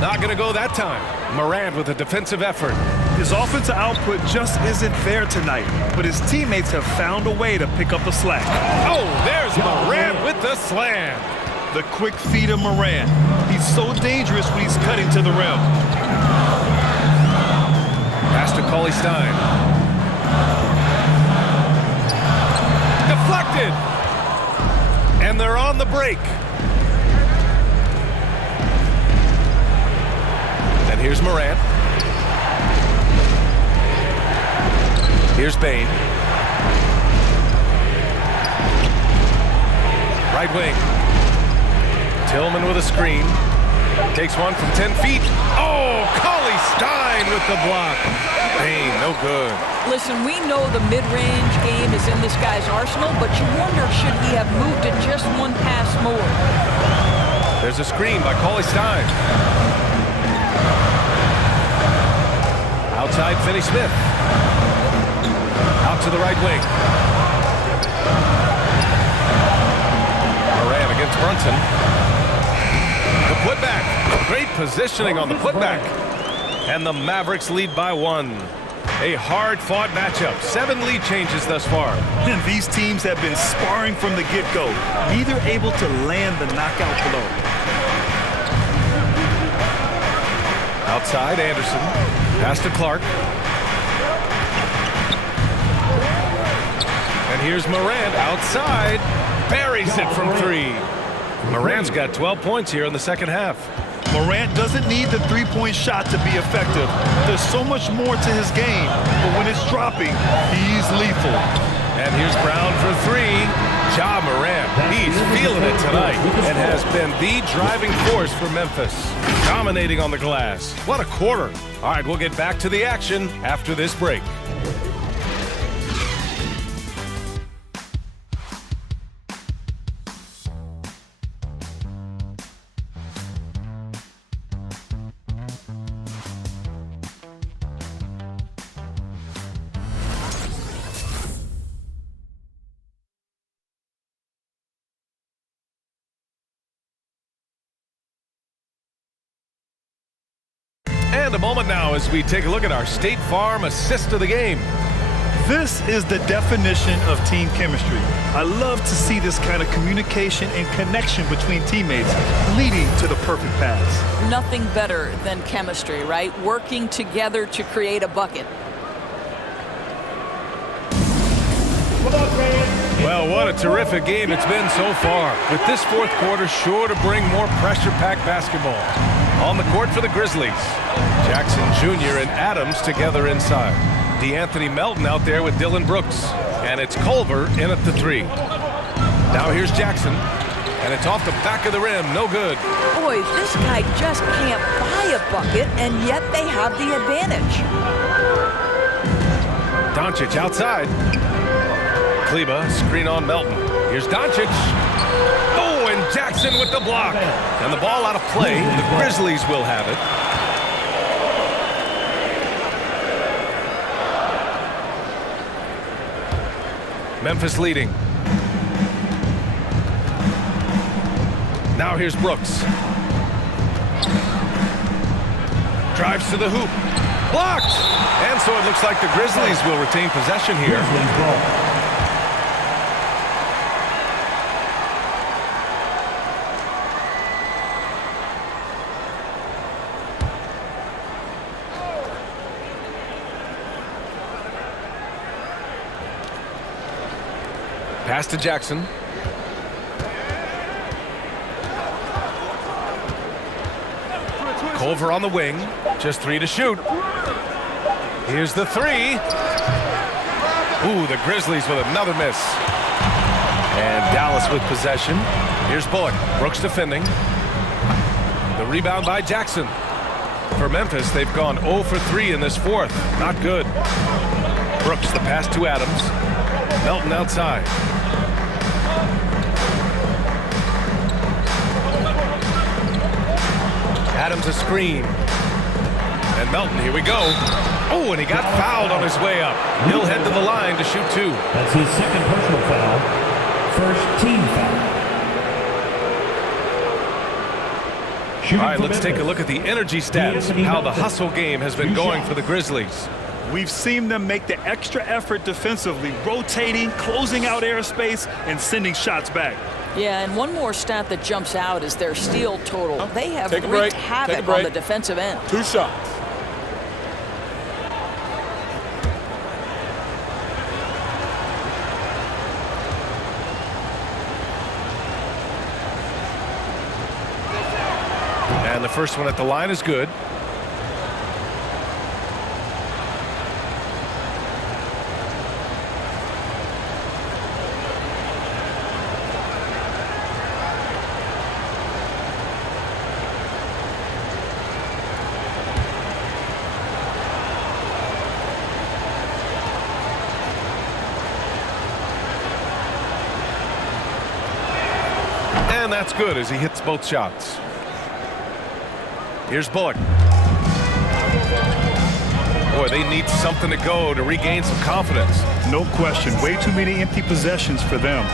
Not going to go that time. Morant with a defensive effort. His offensive output just isn't there tonight, but his teammates have found a way to pick up the slack. Oh, there's Morant with the slam. The quick feed of Morant. He's so dangerous when he's cutting to the rim. Pass to Cauley Stein. Deflected. And they're on the break. And here's Morant. Here's Bane. Right wing. Tillman with a screen. Takes one from 10 feet. Oh, Cauley Stein with the block. Bane, no good. Listen, we know the mid-range game is in this guy's arsenal, but you wonder, should he have moved it just one pass more? There's a screen by Cauley Stein. Outside Finney-Smith. Out to the right wing. Morant against Brunson. The putback. Great positioning on the putback. And the Mavericks lead by 1. A hard-fought matchup. 7 lead changes thus far. And these teams have been sparring from the get-go, neither able to land the knockout blow. Outside Anderson. Pass to Clark. And here's Morant outside. Buries it from 3. Morant's got 12 points here in the second half. Morant doesn't need the three-point shot to be effective. There's so much more to his game, but when it's dropping, he's lethal. And here's Brown for three. Ja Morant, he's feeling it tonight and has been the driving force for Memphis. Dominating on the glass. What a quarter. All right, we'll get back to the action after this break. And a moment now as we take a look at our State Farm assist of the game. This is the definition of team chemistry. I love to see this kind of communication and connection between teammates leading to the perfect pass. Nothing better than chemistry, right? Working together to create a bucket. Well, what a terrific game it's been so far. With this fourth quarter sure to bring more pressure-packed basketball. On the court for the Grizzlies, Jackson Jr. and Adams together inside. DeAnthony Melton out there with Dylan Brooks. And it's Culver in at the three. Now here's Jackson. And it's off the back of the rim. No good. Boy, this guy just can't buy a bucket, and yet they have the advantage. Doncic outside. Kleba, screen on Melton. Here's Doncic. Oh, and Jackson with the block. And the ball out of play. The Grizzlies will have it. Memphis leading. Now here's Brooks. Drives to the hoop. Blocked! And so it looks like the Grizzlies will retain possession here. Pass to Jackson. Culver on the wing. Just three to shoot. Here's the three. Ooh, the Grizzlies with another miss. And Dallas with possession. Here's Bullock. Brooks defending. The rebound by Jackson. For Memphis, they've gone 0 for 3 in this fourth. Not good. Brooks, the pass to Adams. Melton outside. Adams a screen. And Melton, here we go. Oh, and he got fouled on his way up. He'll head to the line to shoot two. That's his second personal foul. First team foul. All right, let's take a look at the energy stats, how the hustle game has been going for the Grizzlies. We've seen them make the extra effort defensively, rotating, closing out airspace, and sending shots back. Yeah, and one more stat that jumps out is their steal total. They have wreaked havoc on the defensive end. 2 shots. And the first one at the line is good. And that's good as he hits both shots. Here's Bullock. Boy, they need something to go to regain some confidence. No question. Way too many empty possessions for them.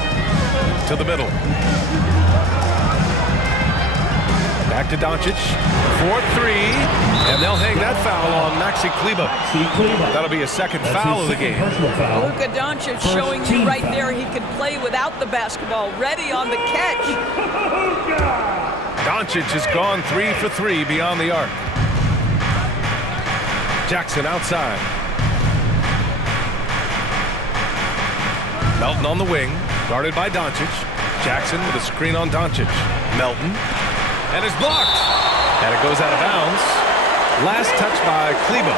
To the middle. Back to Doncic. 4-3. And they'll hang that foul on Maxi Kleba. That'll be a second foul of the game. Luka Doncic showing you right there he could play without the basketball. Ready on the catch. Doncic has gone 3 for 3 beyond the arc. Jackson outside. Melton on the wing, guarded by Doncic. Jackson with a screen on Doncic. Melton. And is blocked. And it goes out of bounds. Last touch by Kleba.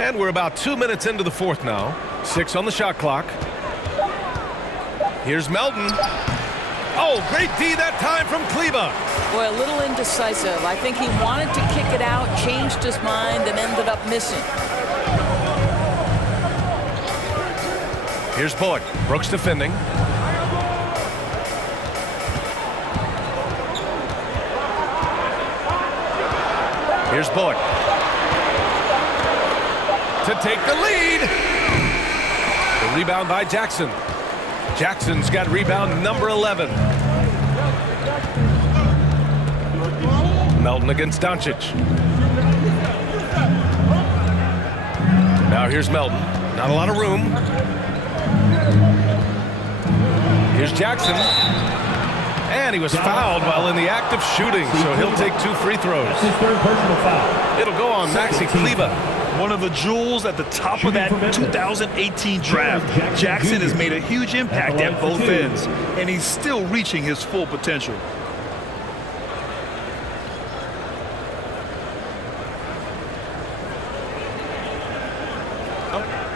And we're about 2 minutes into the fourth now. 6 on the shot clock. Here's Melton. Oh, great D that time from Kleba. Boy, a little indecisive. I think he wanted to kick it out, changed his mind, and ended up missing. Here's Bullock. Brooks defending. Here's Bullock. To take the lead. The rebound by Jackson. Jackson's got rebound number 11. Melton against Doncic. Now here's Melton. Not a lot of room. Here's Jackson. And he was fouled while in the act of shooting, so he'll take 2 free throws. That's his third personal foul. It'll go on Maxi Kleba. One of the jewels at the top of that 2018 draft. Jackson has made a huge impact at both ends, and he's still reaching his full potential.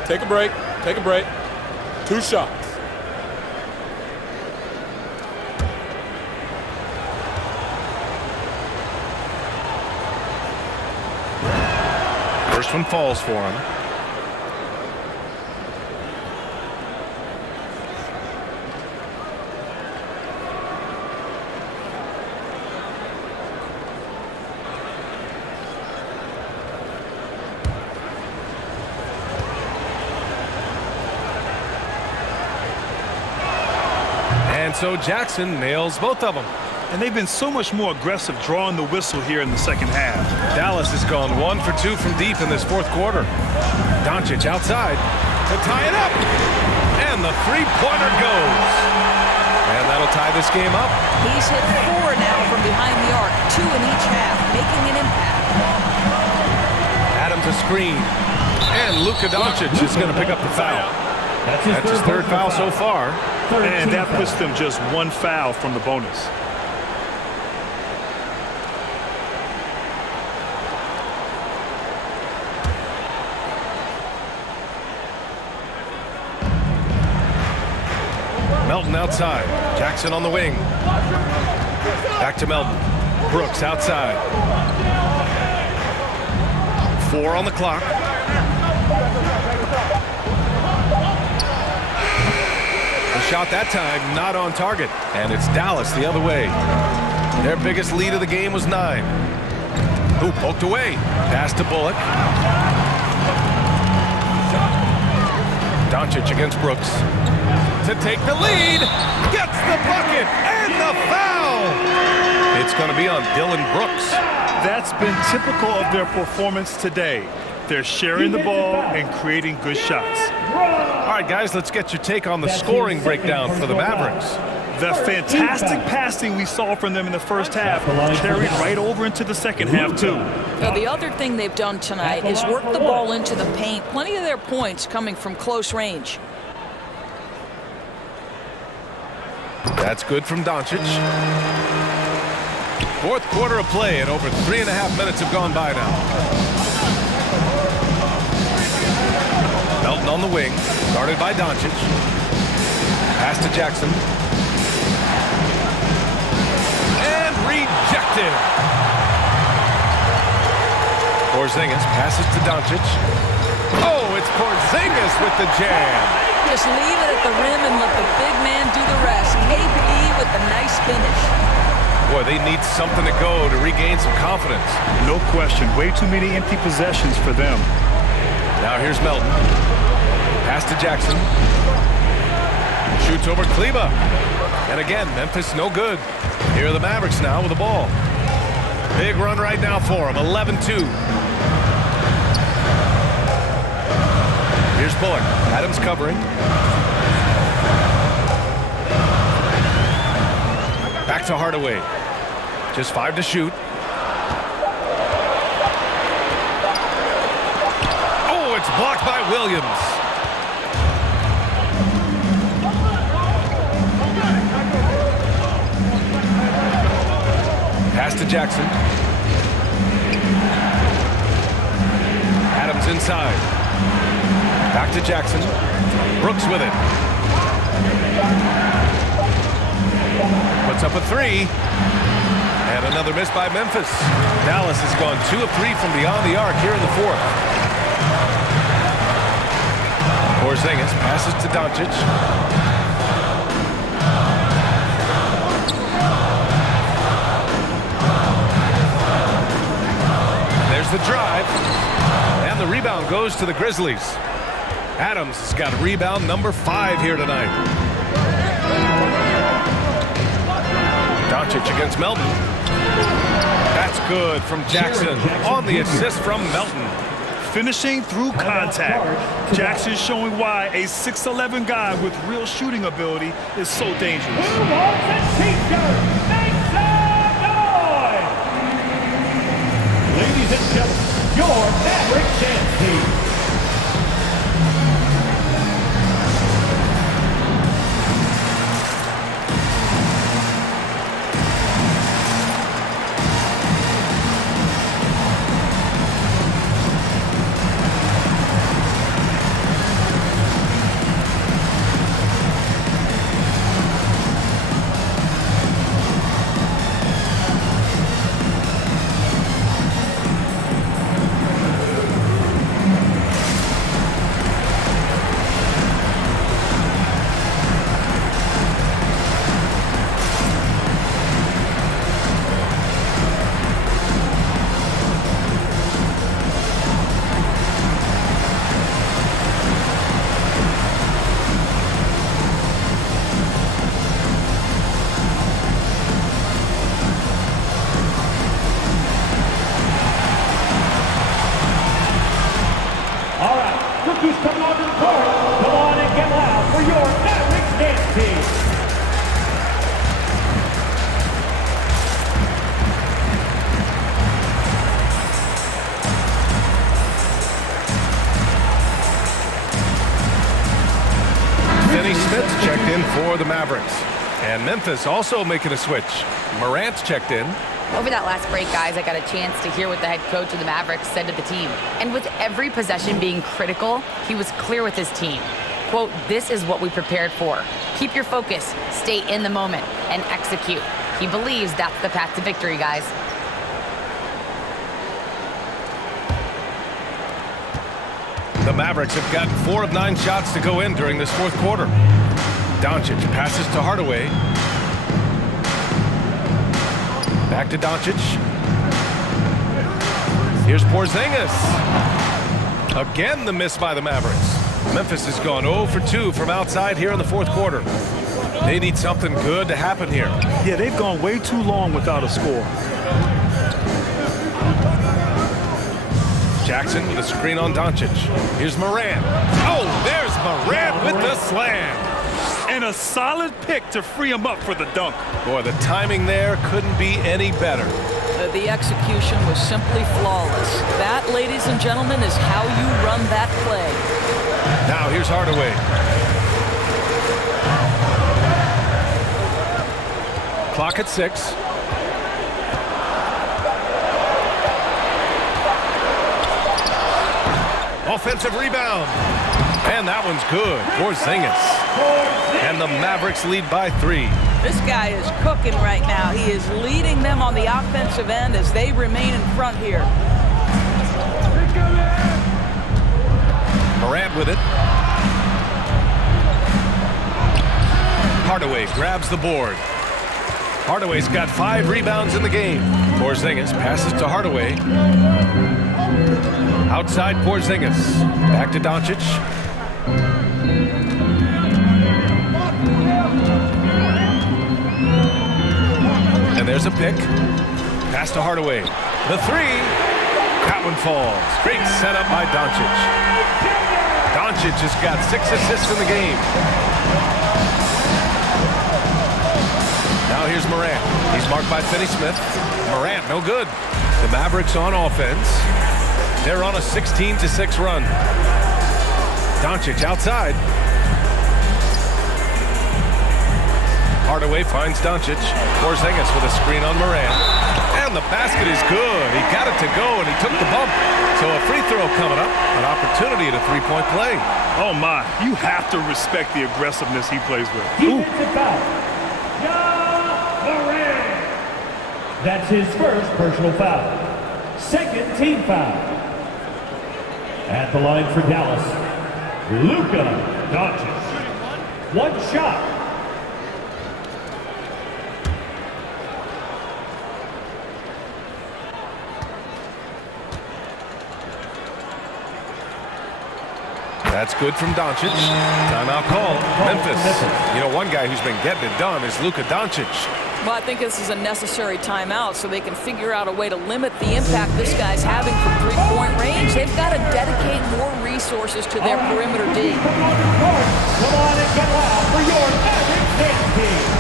Take a break. Take a break. 2 shots. First one falls for him. And so Jackson nails both of them. And they've been so much more aggressive drawing the whistle here in the second half. Dallas has gone 1 for 2 from deep in this fourth quarter. Doncic outside to tie it up. And the three-pointer goes. And that'll tie this game up. He's hit 4 now from behind the arc, 2 in each half, making an impact. Adams a screen. And Luka Doncic is going to pick up the foul. That's his third foul so far. And that puts them just 1 foul from the bonus. Melton outside. Jackson on the wing. Back to Melton. Brooks outside. 4 on the clock. The shot that time not on target. And it's Dallas the other way. Their biggest lead of the game was 9. Ooh, poked away. Pass to Bullock. Doncic against Brooks. To take the lead, gets the bucket and the foul. It's going to be on Dylan Brooks. That's been typical of their performance today. They're sharing the ball and creating good shots. All right, guys, let's get your take on the scoring breakdown for the Mavericks. The fantastic passing we saw from them in the first half carried right over into the second half, too. Now, the other thing they've done tonight is work the ball into the paint. Plenty of their points coming from close range. That's good from Doncic. Fourth quarter of play, and over 3.5 minutes have gone by now. Melton on the wing, guarded by Doncic. Pass to Jackson. And rejected. Porzingis passes to Doncic. Oh, it's Porzingis with the jam. Just leave it at the rim and let the big man do the rest. KP with a nice finish. Boy, they need something to go to regain some confidence. No question. Way too many empty possessions for them. Now here's Melton. Pass to Jackson. Shoots over Kleba. And again, Memphis no good. Here are the Mavericks now with the ball. Big run right now for them. 11-2. Here's Bullock. Adams covering. Back to Hardaway. Just 5 to shoot. by Williams. Pass to Jackson. Adams inside. Back to Jackson. Brooks with it. Puts up a three. And another miss by Memphis. Dallas has gone 2 of 3 from beyond the arc here in the fourth. Porzingis passes to Doncic. There's the drive. And the rebound goes to the Grizzlies. Adams has got rebound number 5 here tonight. Doncic against Melton. That's good from Jackson on the assist from Melton. Finishing through contact. Jackson showing why a 6'11" guy with real shooting ability is so dangerous. Who wants a t-shirt? Make some noise! Ladies and gentlemen, your Mavericks dance team. Rookies coming onto the court. Come on and get loud for your Mavericks dance team. Denny Smith checked in for the Mavericks. And Memphis also making a switch. Morant's checked in. Over that last break, guys, I got a chance to hear what the head coach of the Mavericks said to the team. And with every possession being critical, he was clear with his team. Quote, "This is what we prepared for. Keep your focus, stay in the moment, and execute." He believes that's the path to victory, guys. The Mavericks have gotten 4 of 9 shots to go in during this fourth quarter. Doncic passes to Hardaway. Back to Doncic. Here's Porzingis. Again, the miss by the Mavericks. Memphis has gone 0 for 2 from outside here in the fourth quarter. They need something good to happen here. Yeah, they've gone way too long without a score. Jackson with a screen on Doncic. Here's Morant. Oh, there's Morant with the slam. And a solid pick to free him up for the dunk. Boy, the timing there couldn't be any better. The execution was simply flawless. That, ladies and gentlemen, is how you run that play. Now here's Hardaway. Clock at 6. Offensive rebound. And that one's good. Porzingis. And the Mavericks lead by 3. This guy is cooking right now. He is leading them on the offensive end as they remain in front here. Morant with it. Hardaway grabs the board. Hardaway's got 5 rebounds in the game. Porzingis passes to Hardaway. Outside Porzingis. Back to Doncic. And there's a pick. Pass to Hardaway. The 3. That one falls. Great setup by Doncic. Doncic has got 6 assists in the game. Now here's Morant. He's marked by Finney Smith. Morant, no good. The Mavericks on offense. They're on a 16-6 run. Doncic outside. Hardaway finds Doncic. Porzingis with a screen on Morant. And the basket is good. He got it to go, and he took the bump. So a free throw coming up. An opportunity at a three-point play. Oh, my. You have to respect the aggressiveness he plays with. Defensive foul. Morant. That's his first personal foul. Second team foul. At the line for Dallas, Luka Doncic. One shot. That's good from Doncic. Timeout call. Memphis. You know, one guy who's been getting it done is Luka Doncic. Well, I think this is a necessary timeout so they can figure out a way to limit the impact this guy's having from three-point range. They've got to dedicate more resources to their perimeter D. Come on and get loud for your Mavericks dance team.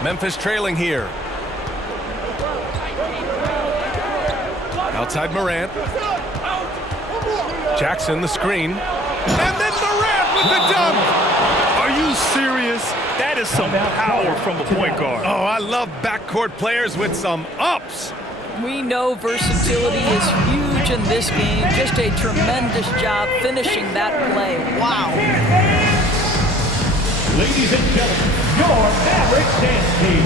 Memphis trailing here. Outside Morant. Jackson the screen. And then Morant with the dunk. Are you serious? That is some power from a point guard. Oh, I love backcourt players with some ups. We know versatility is huge in this game. Just a tremendous job finishing that play. Wow. Ladies and gentlemen, your Mavericks dance team.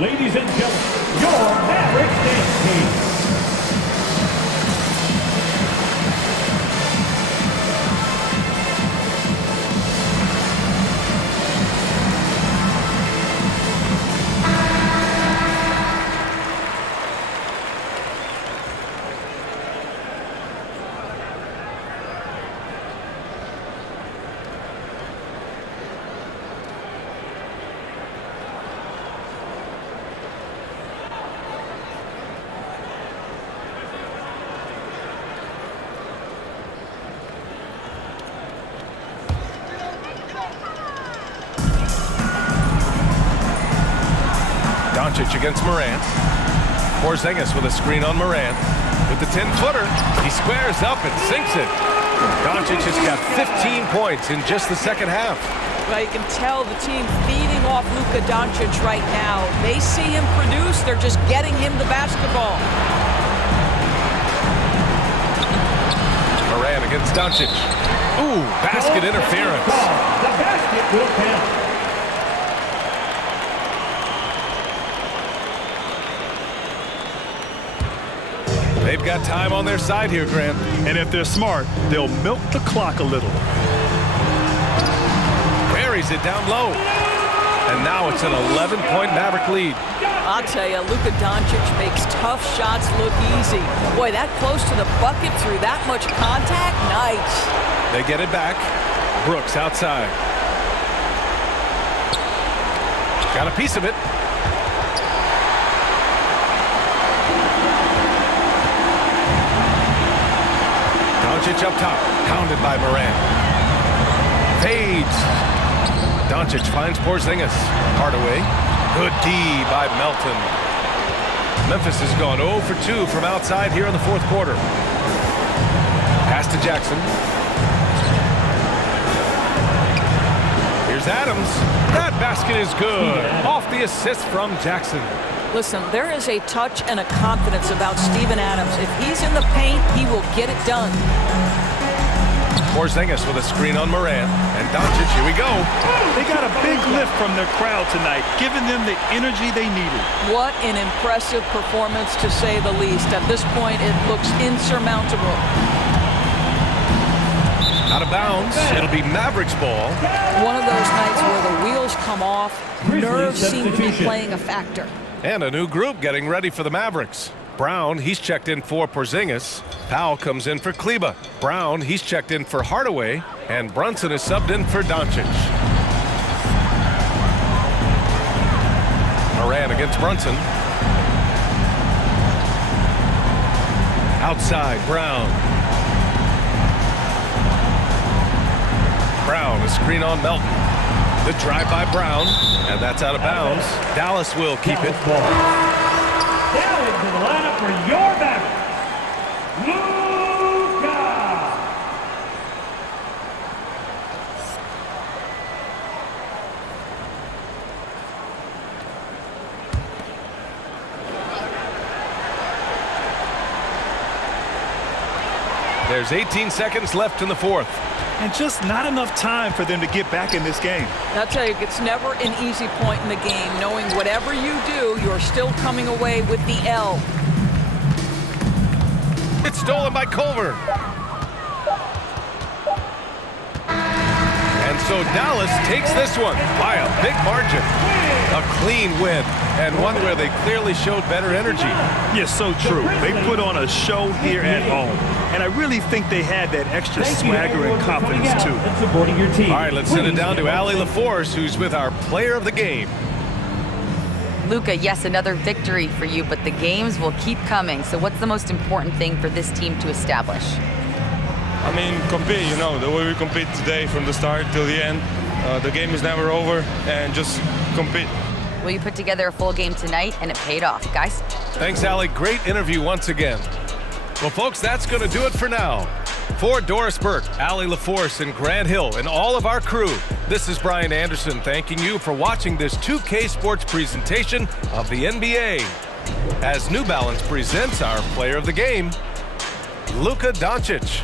Ladies and gentlemen, your Mavericks dance team. Doncic against Morant. Porzingis with a screen on Morant. With the 10-footer, he squares up and sinks it. Doncic has got 15 points in just the second half. Well, you can tell the team feeding off Luka Doncic right now. They see him produce. They're just getting him the basketball. Morant against Doncic. Ooh, basket interference. The basket will count. They've got time on their side here, Grant. And if they're smart, they'll milk the clock a little. Buries it down low. And now it's an 11-point Maverick lead. I'll tell you, Luka Doncic makes tough shots look easy. Boy, that close to the bucket through that much contact, nice. They get it back. Brooks outside. Got a piece of it. Doncic up top, pounded by Morant. Fades. Doncic finds Porzingis. Hardaway. Good D by Melton. Memphis has gone 0 for 2 from outside here in the fourth quarter. Pass to Jackson. Here's Adams. That basket is good. Off the assist from Jackson. Listen, there is a touch and a confidence about Steven Adams. If he's in the paint, he will get it done. Porzingis with a screen on Morant. And Doncic, here we go. They got a big lift from their crowd tonight, giving them the energy they needed. What an impressive performance, to say the least. At this point, it looks insurmountable. Out of bounds. It'll be Mavericks ball. One of those nights where the wheels come off, nerves seem to be playing a factor. And a new group getting ready for the Mavericks. Brown, he's checked in for Porzingis. Powell comes in for Kleba. Brown, he's checked in for Hardaway. And Brunson is subbed in for Doncic. Morant against Brunson. Outside, Brown. Brown, a screen on Melton. The drive by Brown, and that's out of bounds. Dallas will keep it. Now into the lineup for your Mavericks, Luka. There's 18 seconds left in the fourth. And just not enough time for them to get back in this game. I'll tell you, it's never an easy point in the game, knowing whatever you do, you're still coming away with the L. It's stolen by Culver. And so Dallas takes this one by a big margin. A clean win, and one where they clearly showed better energy. Yes, so true. They put on a show here at home. And I really think they had that extra swagger and confidence, too. Supporting your team. All right, let's send it down to Allie LaForce, who's with our player of the game. Luka, yes, another victory for you, but the games will keep coming. So what's the most important thing for this team to establish? I mean, compete, you know, the way we compete today from the start till the end. The game is never over, and just compete. Well, you put together a full game tonight, and it paid off, guys. Thanks, Allie. Great interview once again. Well, folks, that's going to do it for now. For Doris Burke, Allie LaForce, and Grant Hill, and all of our crew, this is Brian Anderson thanking you for watching this 2K Sports presentation of the NBA. As New Balance presents our player of the game, Luka Doncic.